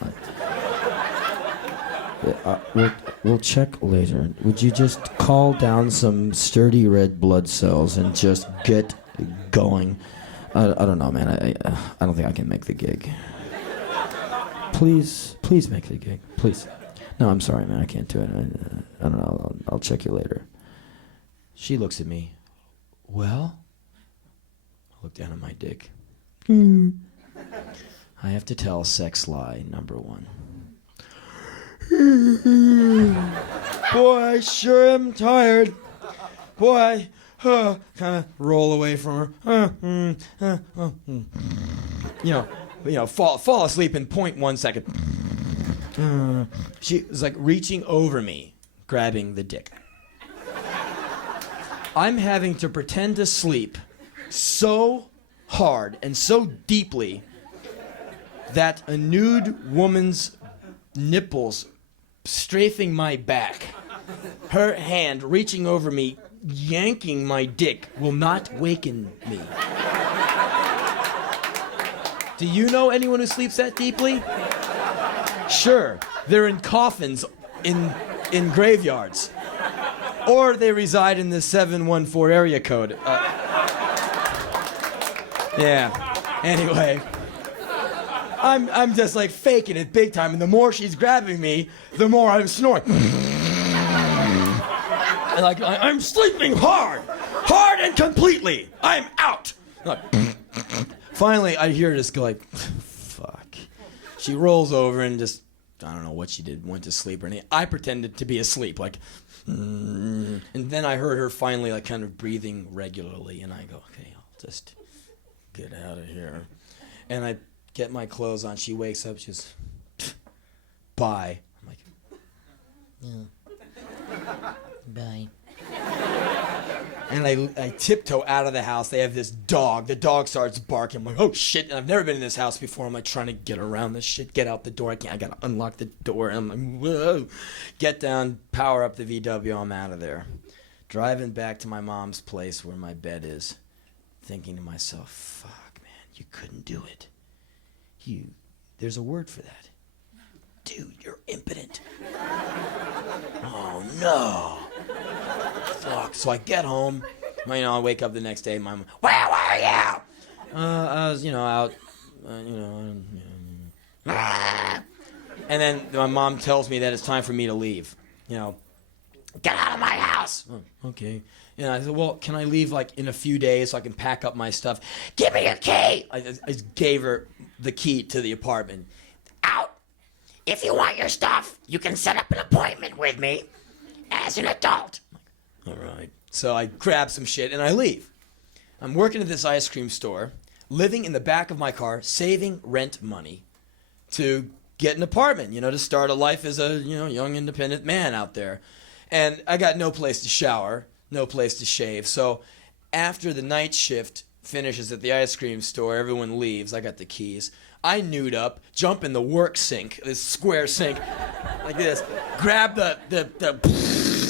We'll check later. Would you just call down some sturdy red blood cells and just get going? I don't know, man. I don't think I can make the gig. Please make the gig. Please. No, I'm sorry, man. I can't do it. I don't know. I'll check you later. She looks at me. Well? I look down at my dick. I have to tell sex lie number 1. Boy, I sure am tired. Boy, kind of roll away from her. Fall asleep in 0.1 second. She was like reaching over me, grabbing the dick. I'm having to pretend to sleep so hard and so deeply that a nude woman's nipples strafing my back, her hand reaching over me, yanking my dick, will not waken me. Do you know anyone who sleeps that deeply? Sure, they're in coffins in graveyards. Or they reside in the 714 area code. Yeah. Anyway, I'm just like faking it big time, and the more she's grabbing me, the more I'm snoring. And like I'm sleeping hard and completely. I'm out. Like, finally, I hear this go like, fuck. She rolls over and just, I don't know what she did, went to sleep or anything. I pretended to be asleep, like. And then I heard her finally like kind of breathing regularly, and I go, okay, I'll just get out of here. And I get my clothes on. She wakes up, she's, bye. I'm like, yeah. Bye. And I tiptoe out of the house. They have this dog. The dog starts barking. I'm like, oh shit. And I've never been in this house before. I'm like trying to get around this shit, get out the door. I gotta unlock the door. And I'm like, whoa. Get down, power up the VW. I'm out of there. Driving back to my mom's place where my bed is, thinking to myself, fuck, man, you couldn't do it. There's a word for that. Dude, you're impotent. Oh no. Fuck. So I get home. I wake up the next day. My mom, where were you? I was, out. And then my mom tells me that it's time for me to leave. Get out of my house. Oh, okay. And I said, well, can I leave like in a few days so I can pack up my stuff? Give me your key. I just gave her the key to the apartment. Out. If you want your stuff, you can set up an appointment with me as an adult. All right. So I grab some shit and I leave. I'm working at this ice cream store, living in the back of my car, saving rent money to get an apartment, to start a life as a, young independent man out there. And I got no place to shower, no place to shave. So after the night shift finishes at the ice cream store, everyone leaves. I got the keys. I nude up, jump in the work sink, this square sink, like this, grab the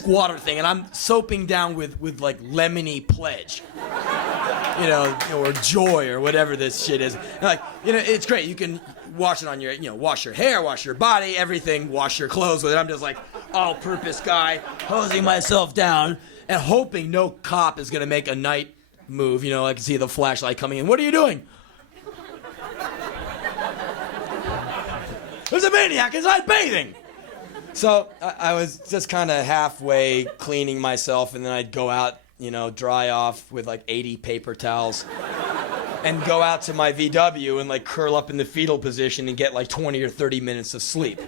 water thing, and I'm soaping down with like lemony pledge, or joy or whatever this shit is. And like, it's great. You can wash it on your, wash your hair, wash your body, everything, wash your clothes with it. I'm just like all-purpose guy, hosing myself down and hoping no cop is gonna make a night move. I can see the flashlight coming in. What are you doing? There's a maniac inside bathing! So I was just kind of halfway cleaning myself, and then I'd go out, dry off with like 80 paper towels. and go out to my VW and like curl up in the fetal position and get like 20 or 30 minutes of sleep.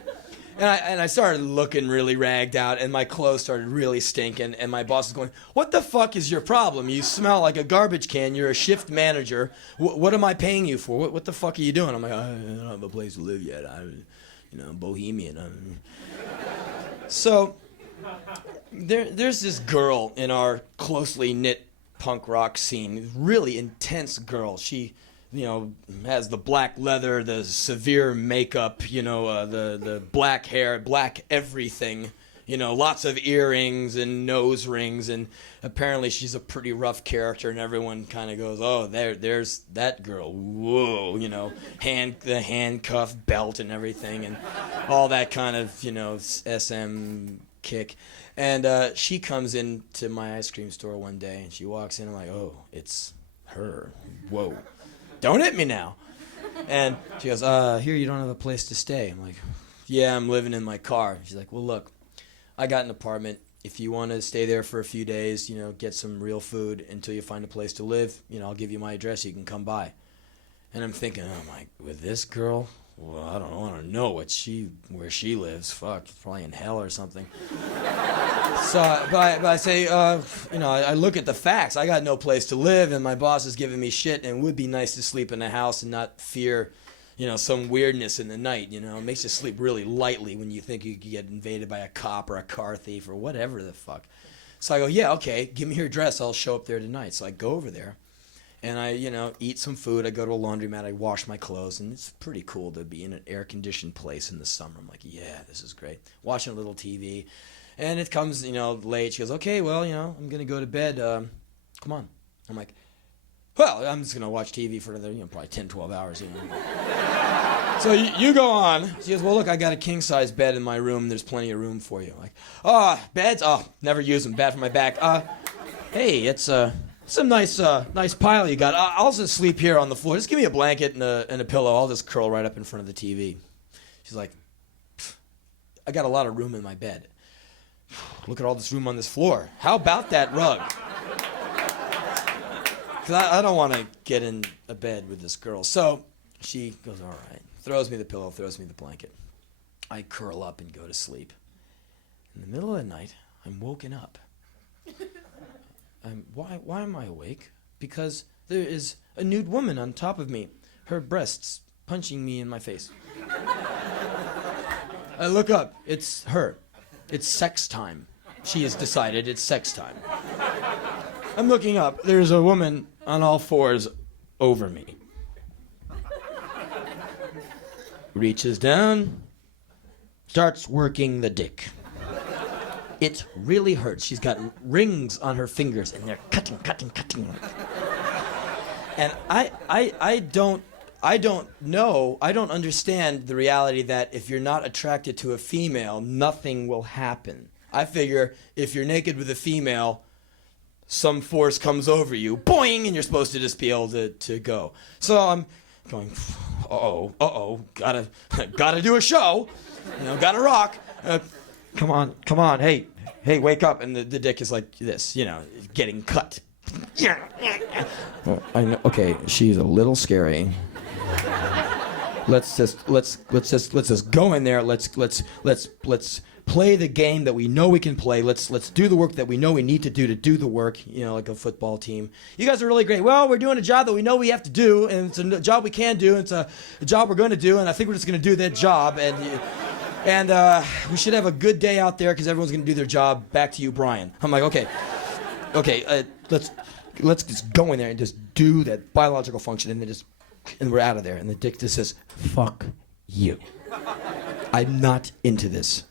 And I started looking really ragged out, and my clothes started really stinking, and my boss was going, "What the fuck is your problem? You smell like a garbage can. You're a shift manager. What am I paying you for? What the fuck are you doing?" I'm like, "I don't have a place to live yet. I'm bohemian." So there's this girl in our closely knit punk rock scene, really intense girl. She has the black leather, the severe makeup, the black hair, black everything, lots of earrings and nose rings, and apparently she's a pretty rough character, and everyone kind of goes, "Oh, there's that girl, whoa," the handcuff belt and everything, and all that kind of, SM kick. And she comes into my ice cream store one day, and she walks in, I'm like, "Oh, it's her, whoa. Don't hit me now." And she goes, "Here, you don't have a place to stay." I'm like, "Yeah, I'm living in my car." She's like, "Well, look, I got an apartment. If you want to stay there for a few days, get some real food until you find a place to live, I'll give you my address. You can come by." And I'm thinking, oh my, with this girl? Well, I don't want to know where she lives. Fuck, probably in hell or something. So, but I say, I look at the facts. I got no place to live, and my boss is giving me shit, and it would be nice to sleep in a house and not fear, some weirdness in the night, It makes you sleep really lightly when you think you could get invaded by a cop or a car thief or whatever the fuck. So I go, "Yeah, okay, give me your address. I'll show up there tonight." So I go over there, and I, eat some food. I go to a laundromat. I wash my clothes, and it's pretty cool to be in an air-conditioned place in the summer. I'm like, yeah, this is great. Watching a little TV. And it comes, late. She goes, "Okay, well, I'm going to go to bed. Come on." I'm like, "Well, I'm just going to watch TV for another, probably 10, 12 hours, So you go on." She goes, "Well, look, I got a king-size bed in my room. There's plenty of room for you." I'm like, "Oh, beds? Oh, never use them. Bad for my back. Hey, it's a nice pile you got. I'll just sleep here on the floor. Just give me a blanket and a pillow. I'll just curl right up in front of the TV." She's like, "I got a lot of room in my bed. Look at all this room on this floor. How about that rug?" Because I don't want to get in a bed with this girl. So she goes, "All right." Throws me the pillow, throws me the blanket. I curl up and go to sleep. In the middle of the night, I'm woken up. Why am I awake? Because there is a nude woman on top of me, her breasts punching me in my face. I look up. It's her. It's sex time. She has decided it's sex time. I'm looking up. There's a woman on all fours over me. Reaches down, starts working the dick. It really hurts. She's got rings on her fingers, and they're cutting. And I don't understand the reality that if you're not attracted to a female, nothing will happen. I figure if you're naked with a female, some force comes over you, boing, and you're supposed to just be able to go. So I'm going, gotta do a show, gotta rock. Come on, hey, wake up. And the dick is like this, getting cut. I know, okay, she's a little scary. Let's just go in there. Let's play the game that we know we can play. Let's do the work that we know we need to do the work, like a football team. You guys are really great. Well, we're doing a job that we know we have to do, and it's a job we can do, and it's a job we're going to do, and I think we're just going to do that job, and we should have a good day out there because everyone's going to do their job. Back to you, Brian. I'm like, okay, let's just go in there and just do that biological function, and we're out of there. And the dick just says, "Fuck you. I'm not into this.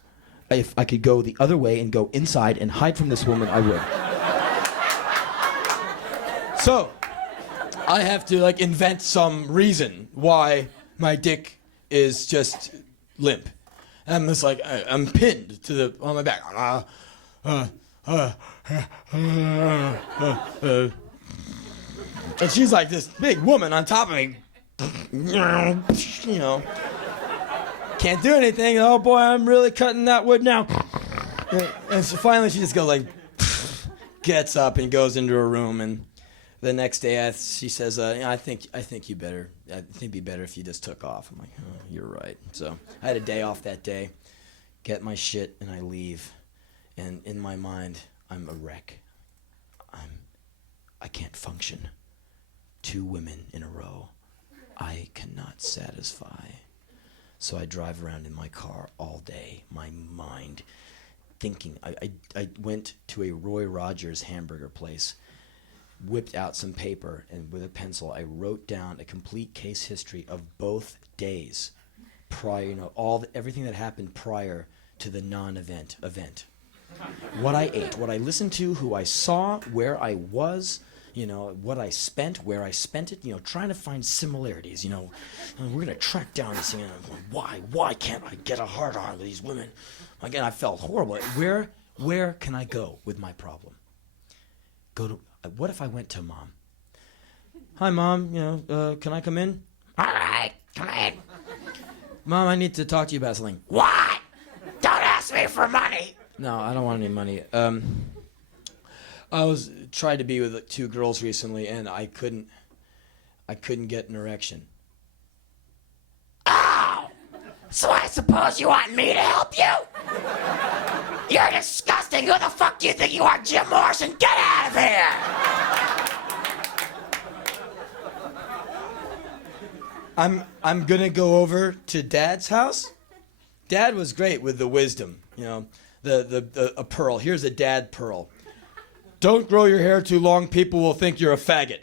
If I could go the other way and go inside and hide from this woman, I would." So I have to invent some reason why my dick is just limp. And I'm just I'm pinned on my back. And she's like this big woman on top of me. Can't do anything. Oh boy, I'm really cutting that wood now. And so finally she just goes gets up and goes into her room, and The next day, she says, I think it'd be better if you just took off. I'm like, oh, you're right. So I had a day off that day, get my shit, and I leave. And in my mind, I'm a wreck. I can't function. 2 women in a row. I cannot satisfy. So I drive around in my car all day, my mind thinking. I went to a Roy Rogers hamburger place, whipped out some paper, and with a pencil I wrote down a complete case history of both days prior, everything that happened prior to the non-event event. What I ate, what I listened to, who I saw, where I was, what I spent, where I spent it, trying to find similarities, we're going to track down this thing. Why can't I get a hard on with these women? Again, I felt horrible. Where can I go with my problem? What if I went to Mom? Hi, Mom, can I come in? All right, come in. Mom, I need to talk to you about something. What? Don't ask me for money. No, I don't want any money. I tried to be with 2 girls recently, and I couldn't get an erection. Oh, so I suppose you want me to help you? You're disgusting. Who the fuck do you think you are, Jim Morrison? Get out of here! I'm gonna go over to Dad's house. Dad was great with the wisdom, a pearl. Here's a dad pearl. Don't grow your hair too long. People will think you're a faggot.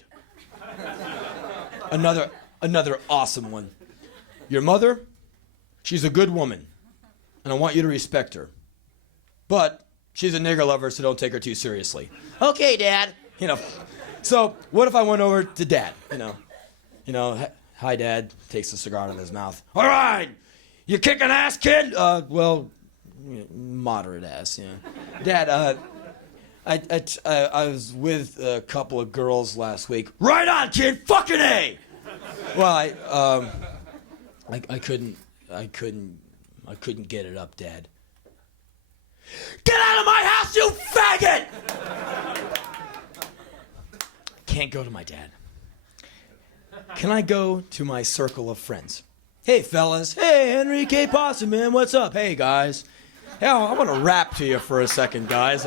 Another awesome one. Your mother, she's a good woman, and I want you to respect her. But she's a nigger lover, so don't take her too seriously. Okay, Dad. So what if I went over to Dad? Hi, Dad. Takes the cigar out of his mouth. All right, you kicking ass, kid? Well, moderate ass. Dad, I was with a couple of girls last week. Right on, kid. Fucking A. Well, I couldn't get it up, Dad. Get out of my house, you faggot! Can't go to my dad. Can I go to my circle of friends? Hey, fellas. Hey, Henry K. Possum, man. What's up? Hey, guys. Hey, I want to rap to you for a second, guys.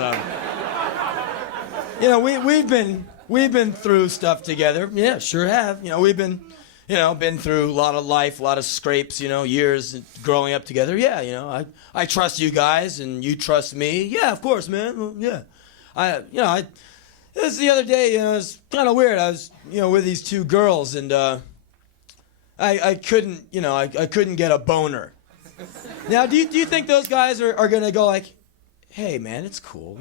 We've been through stuff together. Yeah, sure have. We've been through a lot of life, a lot of scrapes, years growing up together. Yeah, I trust you guys and you trust me. Yeah, of course, man. Well, yeah. This the other day, it was kind of weird. I was, with these 2 girls and I couldn't get a boner. Now, do you think those guys are going to go like, hey, man, it's cool.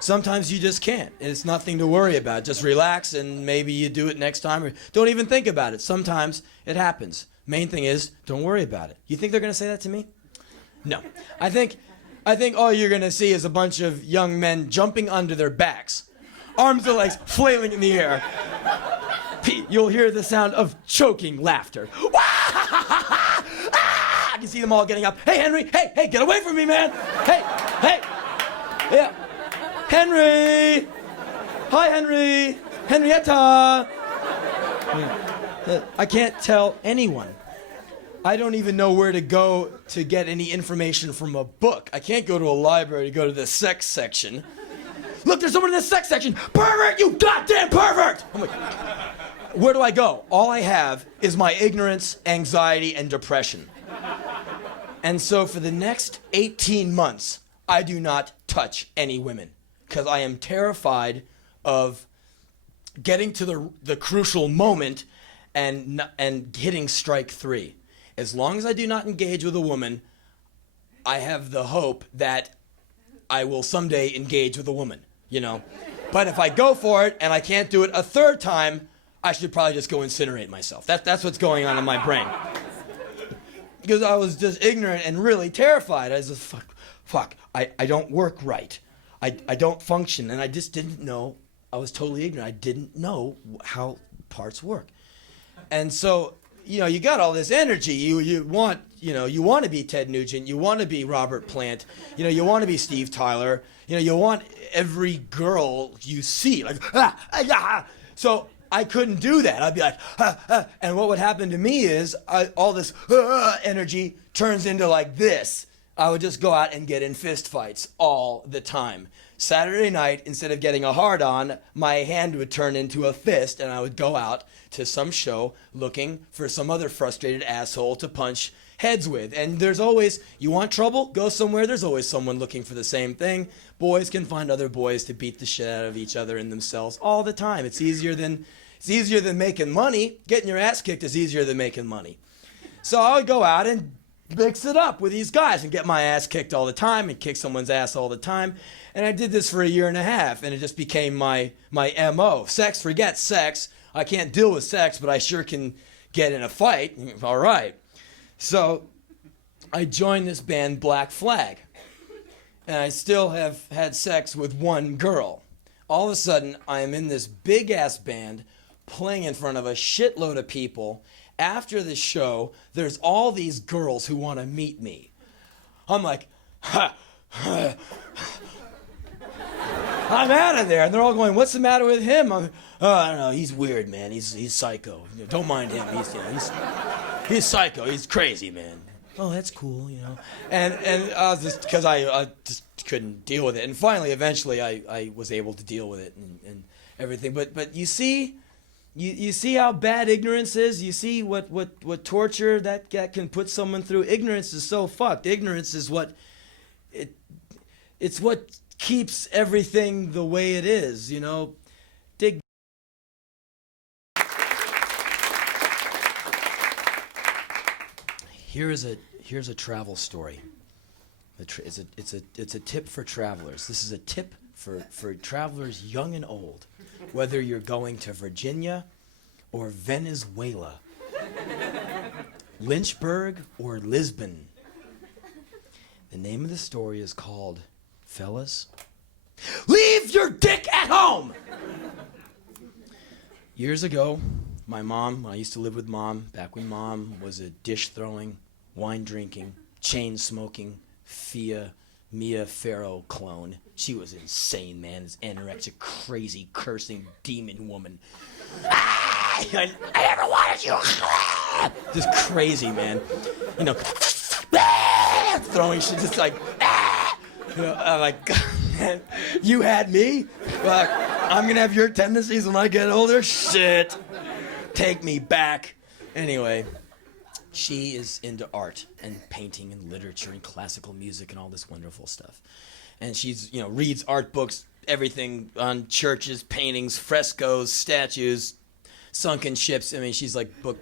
Sometimes you just can't. It's nothing to worry about. Just relax, and maybe you do it next time. Or don't even think about it. Sometimes it happens. Main thing is, don't worry about it. You think they're going to say that to me? No. I think all you're going to see is a bunch of young men jumping onto their backs, arms and legs flailing in the air. You'll hear the sound of choking laughter. I can see them all getting up. Hey, Henry! Hey, get away from me, man! Hey! Yeah. Henry! Hi, Henry! Henrietta! I can't tell anyone. I don't even know where to go to get any information from a book. I can't go to a library to go to the sex section. Look, there's someone in the sex section! Pervert, you goddamn pervert! I'm like, where do I go? All I have is my ignorance, anxiety, and depression. And so for the next 18 months, I do not touch any women because I am terrified of getting to the crucial moment and hitting strike 3. As long as I do not engage with a woman, I have the hope that I will someday engage with a woman, But if I go for it and I can't do it a 3rd time, I should probably just go incinerate myself. That's what's going on in my brain. Because I was just ignorant and really terrified. I was just, fuck, I don't work right. I don't function, and I just didn't know. I was totally ignorant. I didn't know how parts work. And so, you got all this energy. You want you want to be Ted Nugent, you want to be Robert Plant, you want to be Steve Tyler, you want every girl you see, like, So I couldn't do that. I'd be like, and what would happen to me is all this energy turns into like this. I would just go out and get in fist fights all the time. Saturday night, instead of getting a hard-on, my hand would turn into a fist, and I would go out to some show looking for some other frustrated asshole to punch heads with. And there's always, you want trouble? Go somewhere. There's always someone looking for the same thing. Boys can find other boys to beat the shit out of each other and themselves all the time. It's easier than making money. Getting your ass kicked is easier than making money. So I would go out and mix it up with these guys and get my ass kicked all the time and kick someone's ass all the time. And I did this for a year and a half, and it just became my MO. Sex, forget sex. I can't deal with sex, but I sure can get in a fight. All right. So I joined this band, Black Flag, and I still have had sex with one girl. All of a sudden, I am in this big-ass band playing in front of a shitload of people. After the show, there's all these girls who want to meet me. I'm like, I'm out of there. And they're all going, what's the matter with him? I don't know. He's weird, man. He's psycho. Don't mind him. He's psycho. He's crazy, man. Oh, that's cool, And I was just, because I just couldn't deal with it. And finally, eventually, I was able to deal with it and everything. But you see... You see how bad ignorance is? You see what torture that can put someone through? Ignorance is so fucked. Ignorance is it's what keeps everything the way it is, Here's a travel story. It's a tip for travelers. This is a tip for travelers young and old. Whether you're going to Virginia or Venezuela, Lynchburg or Lisbon. The name of the story is called, fellas, Leave Your Dick at Home! Years ago, my mom, I used to live with Mom, back when Mom was a dish-throwing, wine-drinking, chain-smoking, Mia Farrow clone. She was insane, man. This anorexic, crazy, cursing demon woman. I never wanted you. Just crazy, man. Throwing shit, just like, I'm like, you had me? I'm gonna have your tendencies when I get older? Shit. Take me back. Anyway. She is into art and painting and literature and classical music and all this wonderful stuff. And she's, reads art books, everything on churches, paintings, frescoes, statues, sunken ships. I mean, she's like book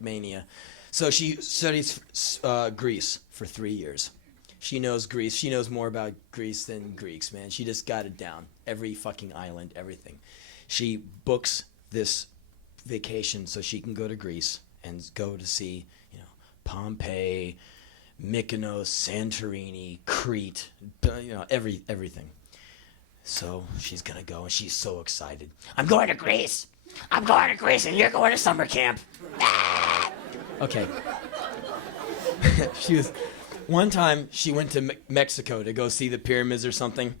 mania. So she studies Greece for 3 years. She knows Greece. She knows more about Greece than Greeks, man. She just got it down. Every fucking island, everything. She books this vacation so she can go to Greece and go to see, Pompeii, Mykonos, Santorini, Crete, everything. So she's gonna go, and she's so excited. I'm going to Greece. I'm going to Greece, and you're going to summer camp. Okay. One time she went to Mexico to go see the pyramids or something.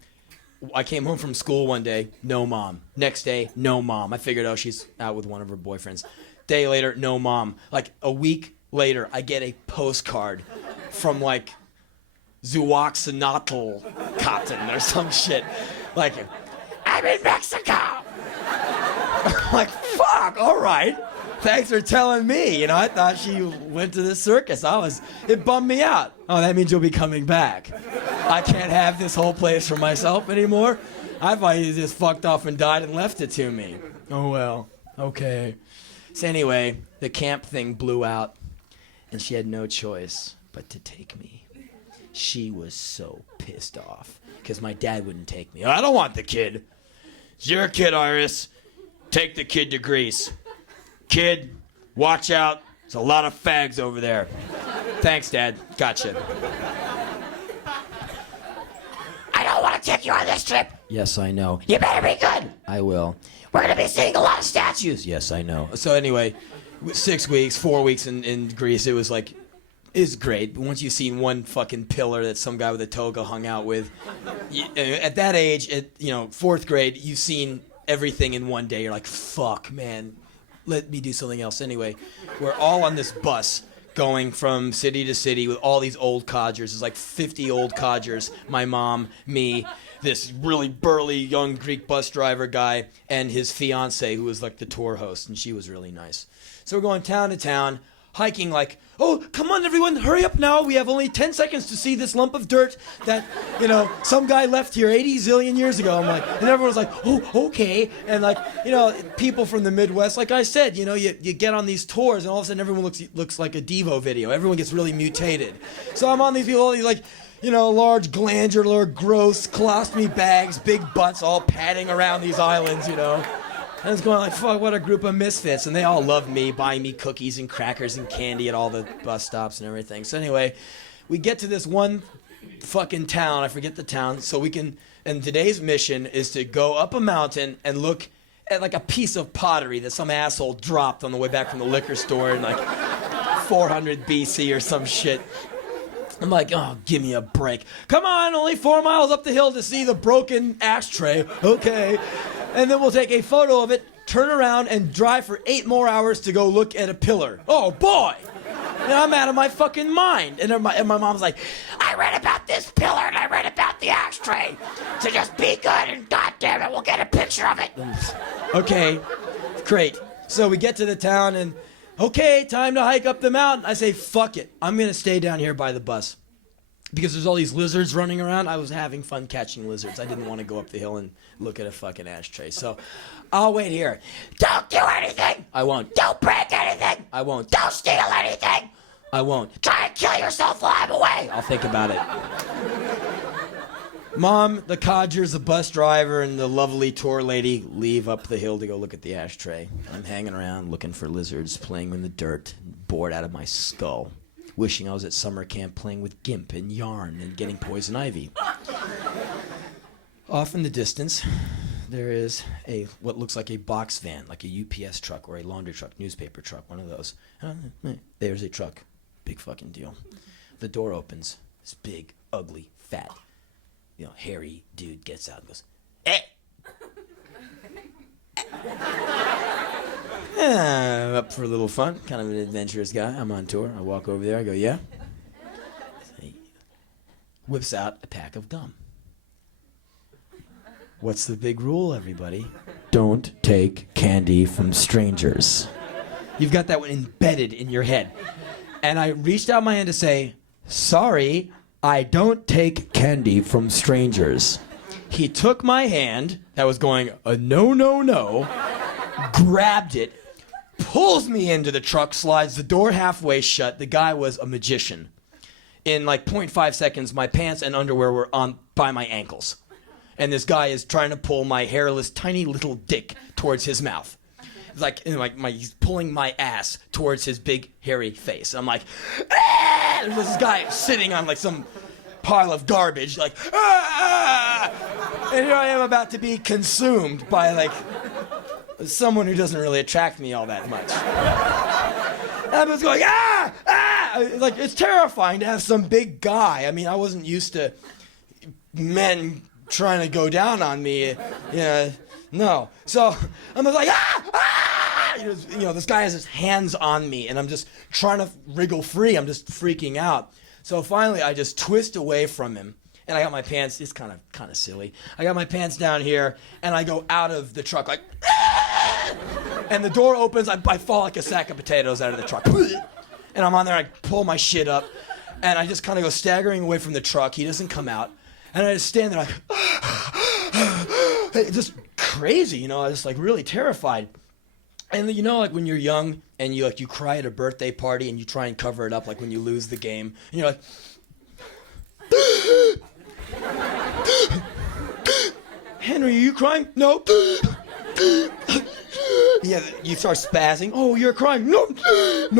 I came home from school one day, no mom. Next day, no mom. I figured, she's out with one of her boyfriends. Day later, no mom. Like a week later, I get a postcard from like Zuoxanatl cotton or some shit. Like, I'm in Mexico. Like, fuck, all right. Thanks for telling me. I thought she went to the circus. It bummed me out. Oh, that means you'll be coming back. I can't have this whole place for myself anymore. I thought you just fucked off and died and left it to me. Oh, well, okay. So anyway, the camp thing blew out. And she had no choice but to take me. She was so pissed off because my dad wouldn't take me. I don't want the kid. It's your kid, Iris. Take the kid to Greece. Kid, watch out. There's a lot of fags over there. Thanks, Dad. Gotcha. I don't want to take you on this trip. Yes, I know. You better be good. I will. We're going to be seeing a lot of statues. Yes, I know. So anyway, 6 weeks, 4 weeks in Greece, it was like is great, but once you've seen one fucking pillar that some guy with a toga hung out with, at that age, at 4th grade, you've seen everything in one day. You're like, fuck, man, let me do something else. Anyway, we're all on this bus going from city to city with all these old codgers. There's like 50 old codgers, my mom, me, this really burly young Greek bus driver guy, and his fiance, who was like the tour host, and she was really nice. So we're going town to town, hiking like, oh, come on, everyone, hurry up now. We have only 10 seconds to see this lump of dirt that, some guy left here 80 zillion years ago. I'm like, and everyone's like, oh, okay. And like, people from the Midwest, like I said, you get on these tours and all of a sudden everyone looks like a Devo video. Everyone gets really mutated. So I'm on these people, all these like, large glandular, gross, colostomy bags, big butts all padding around these islands, And I was going like, fuck, what a group of misfits. And they all loved me, buying me cookies and crackers and candy at all the bus stops and everything. So anyway, we get to this one fucking town. I forget the town. And today's mission is to go up a mountain and look at like a piece of pottery that some asshole dropped on the way back from the liquor store in like 400 BC or some shit. I'm like, oh, give me a break. Come on, only 4 miles up the hill to see the broken ashtray. Okay. And then we'll take a photo of it, turn around, and drive for 8 more hours to go look at a pillar. Oh, boy. I'm out of my fucking mind. And my mom's like, I read about this pillar and I read about the ashtray. So just be good and goddamn it, we'll get a picture of it. Okay, great. So we get to the town and, okay, time to hike up the mountain. I say, fuck it. I'm going to stay down here by the bus. Because there's all these lizards running around. I was having fun catching lizards. I didn't want to go up the hill and look at a fucking ashtray. So I'll wait here. Don't do anything. I won't. Don't break anything. I won't. Don't steal anything. I won't. Try and kill yourself while I'm away. I'll think about it. Mom, the codgers, the bus driver, and the lovely tour lady leave up the hill to go look at the ashtray. I'm hanging around looking for lizards, playing in the dirt, bored out of my skull. Wishing I was at summer camp playing with gimp and yarn and getting poison ivy. Off in the distance, there is what looks like a box van, like a UPS truck or a laundry truck, newspaper truck, one of those. There's a truck. Big fucking deal. The door opens. This big, ugly, fat, hairy dude gets out and goes, "Eh." I'm up for a little fun, kind of an adventurous guy. I'm on tour. I walk over there. I go, yeah? He whips out a pack of gum. What's the big rule, everybody? Don't take candy from strangers. You've got that one embedded in your head. And I reached out my hand to say, sorry, I don't take candy from strangers. He took my hand that was going, no, no, no, grabbed it, pulls me into the truck, slides the door halfway shut. The guy was a magician. In like 0.5 seconds, my pants and underwear were on by my ankles. And this guy is trying to pull my hairless, tiny little dick towards his mouth. It's like, he's pulling my ass towards his big, hairy face. I'm like, ah! There's this guy sitting on like some pile of garbage, like, ah! And here I am about to be consumed by like someone who doesn't really attract me all that much. And I was going, ah! Ah! Like, it's terrifying to have some big guy. I mean, I wasn't used to men trying to go down on me. No. So I'm like, ah! Ah! This guy has his hands on me, and I'm just trying to wriggle free. I'm just freaking out. So finally, I just twist away from him. And I got my pants, it's kind of silly. I got my pants down here, and I go out of the truck like, ah! And the door opens, I fall like a sack of potatoes out of the truck. And I'm on there, I pull my shit up, and I just kind of go staggering away from the truck. He doesn't come out. And I just stand there like, just crazy, I was just like really terrified. And like when you're young and you cry at a birthday party and you try and cover it up, like when you lose the game, and you're like, Henry, are you crying? No. Yeah, you start spazzing. Oh, you're crying. No,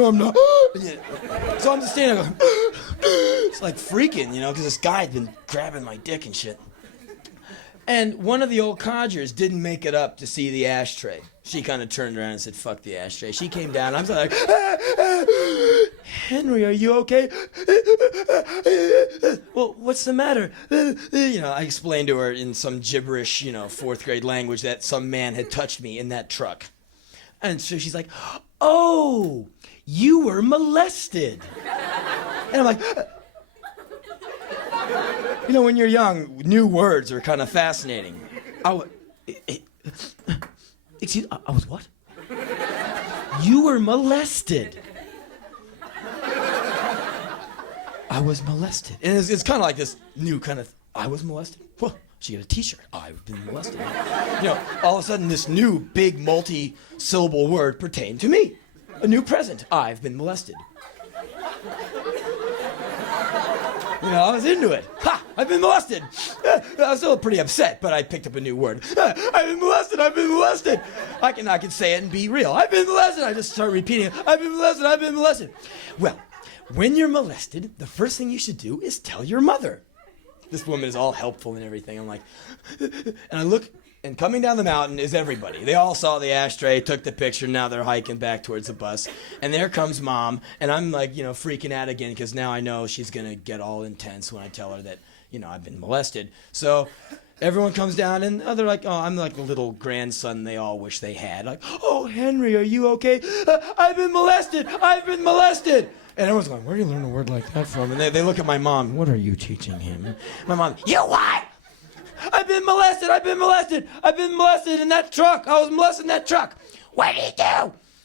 I'm not. Yeah. So I'm just standing there going, it's like freaking, because this guy had been grabbing my dick and shit. And one of the old codgers didn't make it up to see the ashtray. She kind of turned around and said, fuck the ashtray. She came down. I'm like, Henry, are you okay? Well, what's the matter? I explained to her in some gibberish, fourth grade language that some man had touched me in that truck. And so she's like, oh, you were molested. And I'm like, when you're young, new words are kind of fascinating. Excuse, I was what? You were molested. I was molested. And it's kind of like this new kind of, I was molested? Well, she got a t-shirt. I've been molested. All of a sudden this new big multi-syllable word pertained to me. A new present. I've been molested. I was into it. Ha! I've been molested. I was still pretty upset, but I picked up a new word. I've been molested. I've been molested. I can say it and be real. I've been molested. I just start repeating it. I've been molested. I've been molested. Well, when you're molested, the first thing you should do is tell your mother. This woman is all helpful and everything. I'm like, and I look, and coming down the mountain is everybody. They all saw the ashtray, took the picture, now they're hiking back towards the bus. And there comes Mom, and I'm like, freaking out again, because now I know she's going to get all intense when I tell her that, I've been molested. So everyone comes down, and they're like, oh, I'm like the little grandson they all wish they had. Like, oh, Henry, are you okay? I've been molested. I've been molested. And everyone's going, where do you learn a word like that from? And they look at my mom. What are you teaching him? My mom, you what? I've been molested. I've been molested. I've been molested in that truck. I was molested in that truck. What did he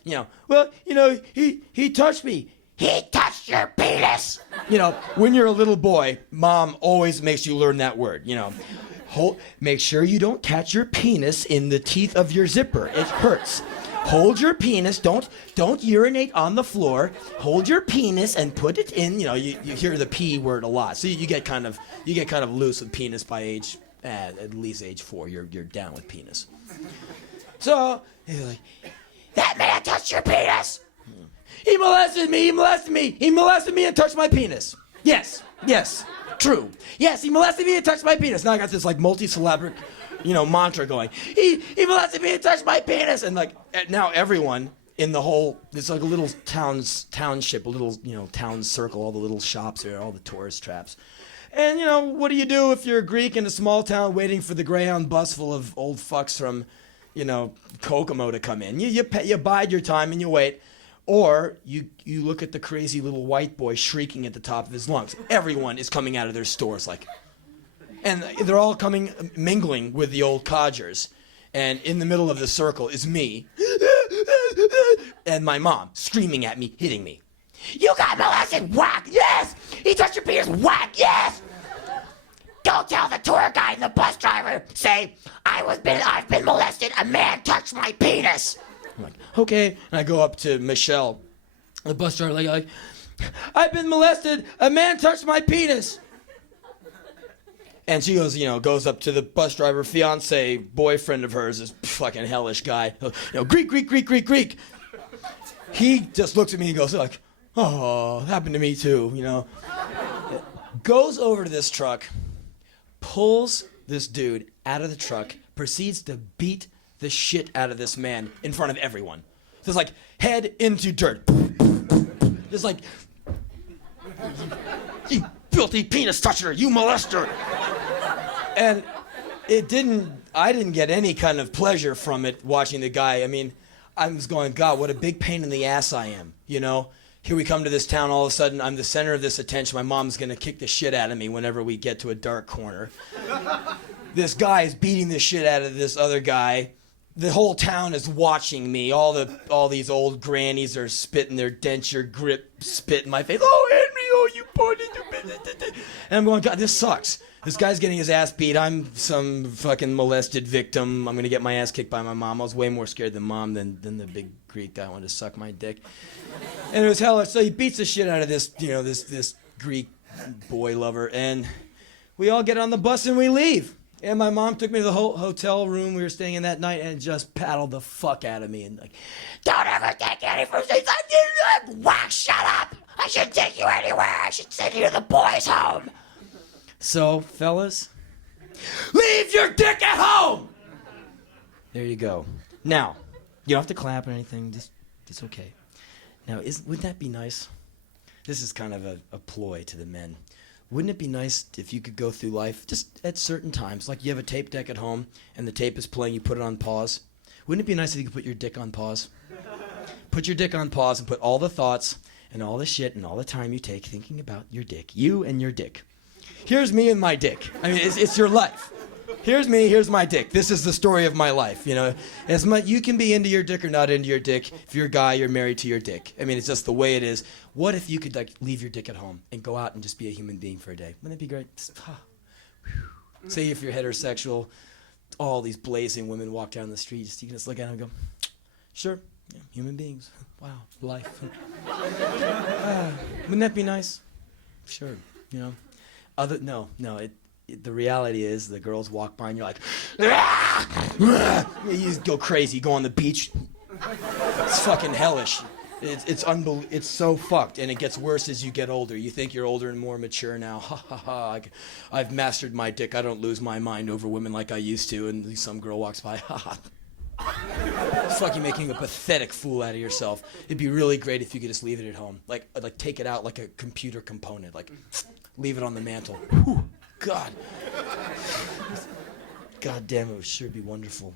do? Well, he touched me. He touched your penis. When you're a little boy, Mom always makes you learn that word. Make sure you don't catch your penis in the teeth of your zipper. It hurts. Hold your penis. Don't urinate on the floor. Hold your penis and put it in. You hear the P word a lot, so you get kind of loose with penis by age at least age 4. You're down with penis. So he's like, that man touched your penis. He molested me. He molested me. He molested me and touched my penis. Yes. True. Yes, he molested me and touched my penis. Now I got this like multi-syllabic, mantra going. He molested me and touched my penis. And like now everyone in the whole, it's like a little township, a little, town circle, all the little shops there, all the tourist traps. And what do you do if you're a Greek in a small town waiting for the Greyhound bus full of old fucks from, Kokomo to come in? You bide your time and you wait. Or you look at the crazy little white boy shrieking at the top of his lungs. Everyone is coming out of their stores and they're all mingling with the old codgers. And in the middle of the circle is me and my mom screaming at me, hitting me. You got molested, whack, yes! He touched your penis, whack, yes! Don't tell the tour guide and the bus driver, say, I've been molested, a man touched my penis. I'm like, okay. And I go up to Michelle, the bus driver, like, I've been molested, a man touched my penis. And she goes up to the bus driver, fiance, boyfriend of hers, this fucking hellish guy. Greek. He just looks at me and goes like, oh, happened to me too, Goes over to this truck, pulls this dude out of the truck, proceeds to beat the shit out of this man in front of everyone. Just like head into dirt. Just like, you filthy penis toucher, you molester. And I didn't get any kind of pleasure from it watching the guy. I mean, I was going, God, what a big pain in the ass I am, Here we come to this town, all of a sudden, I'm the center of this attention. My mom's gonna kick the shit out of me whenever we get to a dark corner. This guy is beating the shit out of this other guy. The whole town is watching me. All these old grannies are spitting their denture grip spit in my face. Oh, Henry, oh, you poor little bit. And I'm going, God, this sucks. This guy's getting his ass beat. I'm some fucking molested victim. I'm gonna get my ass kicked by my mom. I was way more scared than Mom than the big Greek guy wanted to suck my dick. And it was hellish. So he beats the shit out of this, this Greek boy lover. And we all get on the bus and we leave. And my mom took me to the hotel room we were staying in that night and just paddled the fuck out of me and like, don't ever take any first dates. Whack, shut up. I shouldn't take you anywhere. I should send you to the boys' home. So, fellas, leave your dick at home. There you go. Now, You don't have to clap or anything. Just it's okay. Now, wouldn't that be nice? This is kind of a ploy to the men. Wouldn't it be nice if you could go through life just at certain times, like you have a tape deck at home and the tape is playing, you put it on pause? Wouldn't it be nice if you could put your dick on pause? Put your dick on pause and put all the thoughts and all the shit and all the time you take thinking about your dick. You and your dick. Here's me and my dick. I mean, it's your life. Here's me, here's my dick. This is the story of my life, you know. As much you can be into your dick or not into your dick. If you're a guy, you're married to your dick. I mean, it's just the way it is. What if you could like leave your dick at home and go out and just be a human being for a day? Wouldn't that be great? Just, say if you're heterosexual, all these blazing women walk down the street, you can just look at them and go, sure, yeah, human beings. Wow, life. Wouldn't that be nice? Sure, you know. The reality is the girls walk by and you're like, you just go crazy, you go on the beach. It's fucking hellish. It's so fucked, and it gets worse as you get older. You think you're older and more mature now. Ha ha ha, I've mastered my dick. I don't lose my mind over women like I used to, and some girl walks by, ha ha. It's fucking making a pathetic fool out of yourself. It'd be really great if you could just leave it at home. Like take it out like a computer component. Like, leave it on the mantle. Whew. God. God damn, it would sure be wonderful.